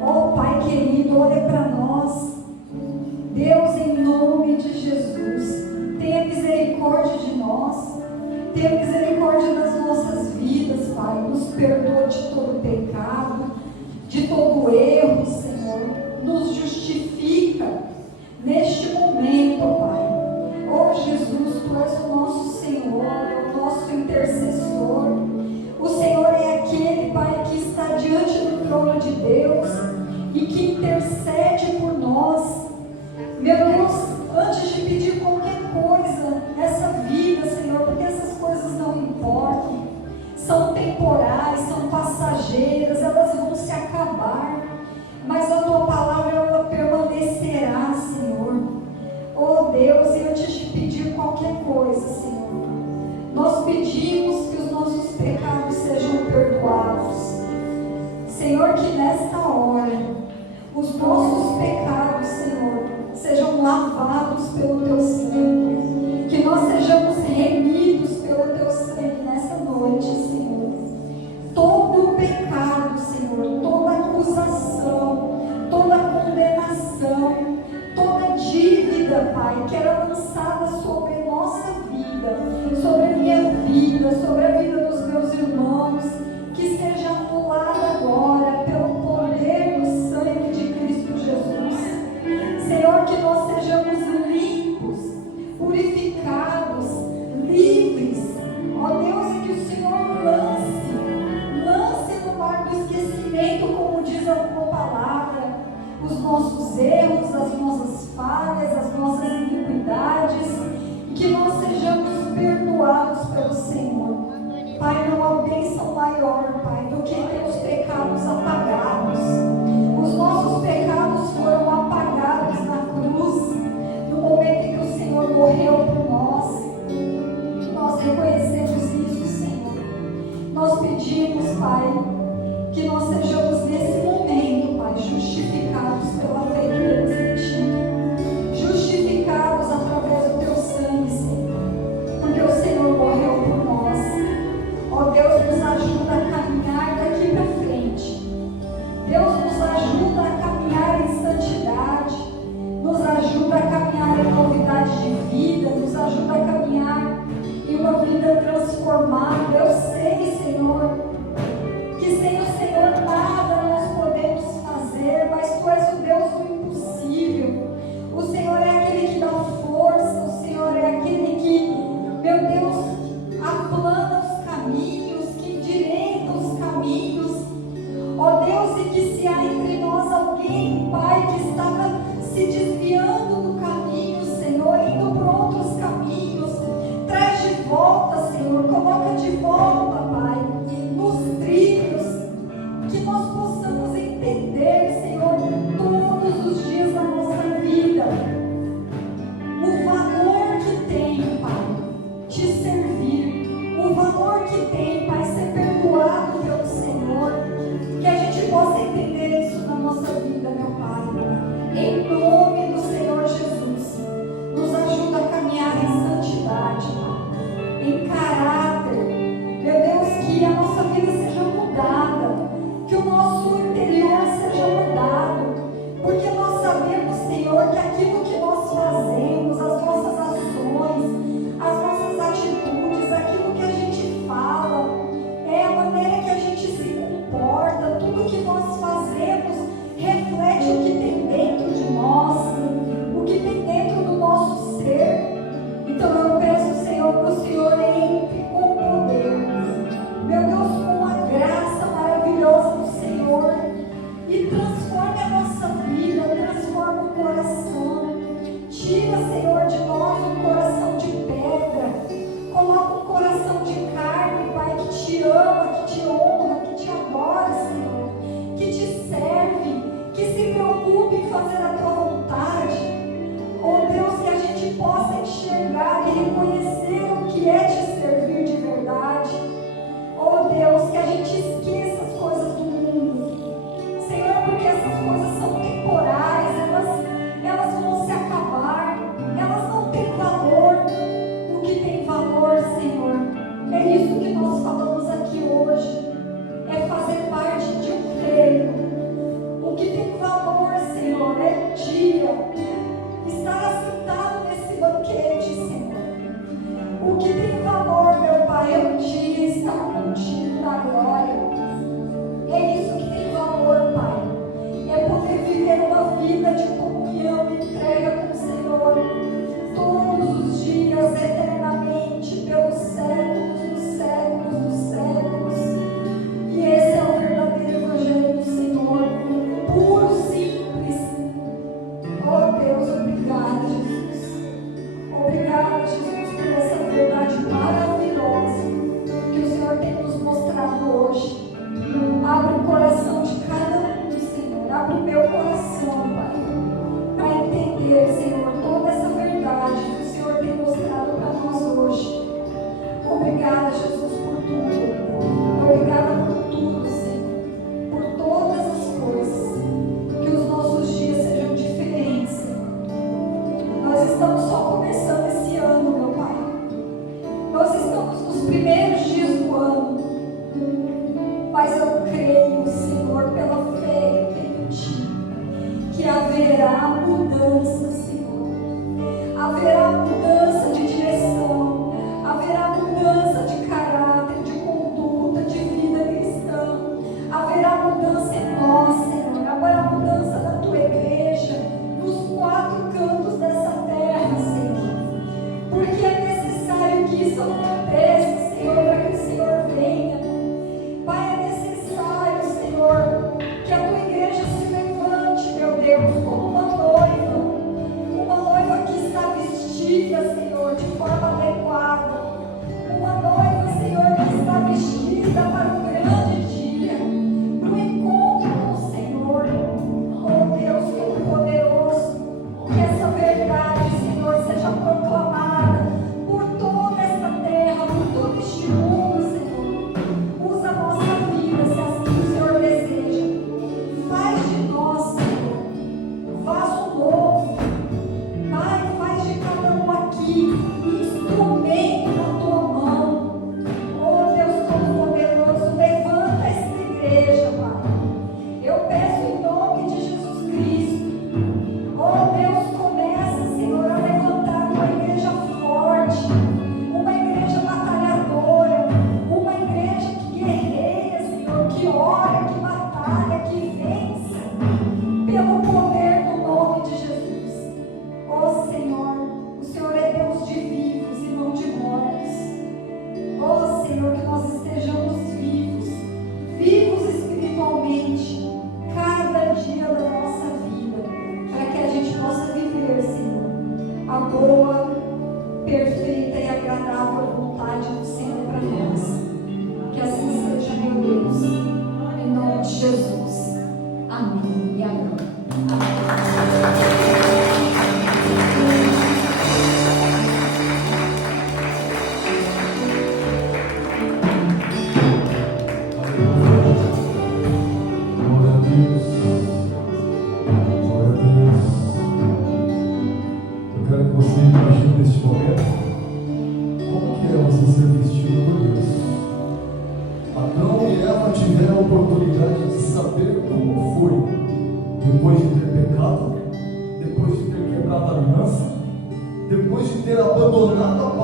Oh Pai querido, olha para nós, Deus, em nome de Jesus, tenha misericórdia de nós, tenha misericórdia das nossas vidas, Pai, nos perdoa de todo pecado, de todo erro, Senhor, nos justifica neste momento, Pai. Oh Jesus, Tu és o nosso Senhor, é o nosso intercessor. O Senhor é aquele, Pai, que está diante do trono de Deus e que intercede por nós. Meu Deus, antes de pedir qualquer coisa nessa vida, Senhor, porque essas coisas não importam, são temporais, são passageiras, elas vão se acabar, mas a Tua palavra, ela permanecerá, Senhor. Oh Deus, e antes de pedir qualquer coisa, Senhor, nós pedimos que os nossos pecados sejam perdoados. Senhor, que nesta hora os nossos pecados, Senhor, sejam lavados pelo Teu sangue, que nós sejamos remidos pelo Teu sangue nessa noite, Senhor. Todo pecado, Senhor, toda acusação, toda condenação, toda dívida, Pai, que era lançada sobre a nossa vida, sobre a minha vida, sobre a vida dos meus irmãos, que seja nossos erros, as nossas falhas, as nossas iniquidades, e que nós sejamos perdoados pelo Senhor. Pai, não há bênção maior, Pai, do que ter os pecados apagados. Os nossos pecados foram apagados na cruz, no momento em que o Senhor morreu por nós. Nós reconhecemos isso, Senhor. Nós pedimos, Pai, que nós sejamos nesse momento, Pai, justificados pela fé que temos em Ti, justificados através do Teu sangue, Senhor, porque o Senhor morreu por nós. Ó Deus, nos ajuda a caminhar daqui para frente. Deus nos ajuda a caminhar em santidade, nos ajuda a caminhar em novidade de vida, nos ajuda a caminhar em uma vida transformada. Eu sei, Senhor, que sem o Senhor nada nós podemos fazer, mas Tu és o Deus do impossível. O Senhor é aquele que dá força, o Senhor é aquele que, meu Deus, aplana os caminhos, que endireita os caminhos. Ó Deus, e que se há entre nós alguém, Pai, que estava se desviando do caminho, Senhor, indo por outros caminhos, traz de volta, Senhor, coloca de volta, Pai, nos trilhos, que nós possamos entender, Senhor, todos os dias da nossa vida, o valor que tem, Pai, te servir, o valor que tem, Pai, ser perdoado pelo Senhor, que a gente possa entender isso na nossa vida, meu Pai, em nome do Senhor Jesus. Nos ajuda a caminhar em santidade, Pai, em caráter, meu Deus, que a nossa vida seja mudada, que o nosso interior seja mudado, porque nós sabemos, Senhor, que aquilo que nós fazemos, as nossas ações, as nossas atitudes, aquilo que a gente fala, é a maneira que a gente se comporta, tudo que nós fazemos reflete o que tem dentro de nós, o que tem dentro do nosso ser. Então eu peço, Senhor, que o Senhor entre com poder, meu Deus, com a graça maravilhosa do Senhor, e transforme a nossa vida, transforma o coração. Tira, Senhor, de nós um coração de pedra, coloca um coração de carne, Pai, que te ama, que te honra, que te adora, Senhor, que te serve, que se preocupe em fazer a tua vontade. Oh Deus, que a gente possa enxergar e reconhecer o que é te servir de verdade. Oh Deus, que a gente esqueça as coisas do mundo, Senhor, porque essas coisas são temporais, elas vão se acabar, elas não têm valor. O que tem valor, Senhor, é isso que nós falamos aqui hoje, é fazer parte de um reino. O que tem valor, Senhor, é dia estar assentado nesse banquete, Senhor. O que tem valor, meu Pai, é um dia estar contigo na glória. É isso que tem valor, Pai. É poder viver uma vida de comunhão e entrega com o Senhor todos os dias, eternamente, pelos séculos dos séculos dos séculos. E esse é o verdadeiro Evangelho do Senhor, puro, simples. Oh Deus, obrigada, Jesus. Obrigada, Jesus, por essa verdade maravilhosa que o Senhor tem nos mostrado hoje. Abre o coração de cada um, Senhor. Abre o meu coração, Pai, para entender, Senhor, toda essa verdade que o Senhor tem mostrado para nós hoje. Obrigada, Jesus, por tudo. Obrigada por tudo, Senhor. Por todas as coisas. Que os nossos dias sejam diferentes, Senhor. Nós estamos só começando esse ano, meu Pai. Nós estamos nos primeiros dias do ano. Mas eu creio, Senhor, pela fé que eu tenho em Ti, que haverá mudança, Senhor. Haverá mudança de direção, haverá mudança de caráter, de conduta, de vida cristã. Haverá mudança em nós, Senhor. Haverá mudança da Tua igreja, nos 4 cantos dessa terra, Senhor. Porque é necessário que isso aconteça, Senhor, para que o Senhor venha. Pai, é necessário, Senhor, que a Tua igreja se levante, meu Deus, pelo poder do nome de Jesus. Ó Senhor, o Senhor é Deus de vivos e não de mortos. Ó Senhor, que nós estejamos vivos, vivos espiritualmente, cada dia da nossa vida, para que a gente possa viver, Senhor, a boa, perfeita e agradável vontade do Senhor para nós. Que assim seja, meu Deus, em nome de Jesus. Amém e amém. Glória a Deus. Glória a Deus. Eu quero que você imagine neste momento como que é você ser vestido por Deus. Adão e Eva tiveram a oportunidade de saber como foi depois de ter pecado, depois de ter quebrado a aliança, depois de ter abandonado a palavra.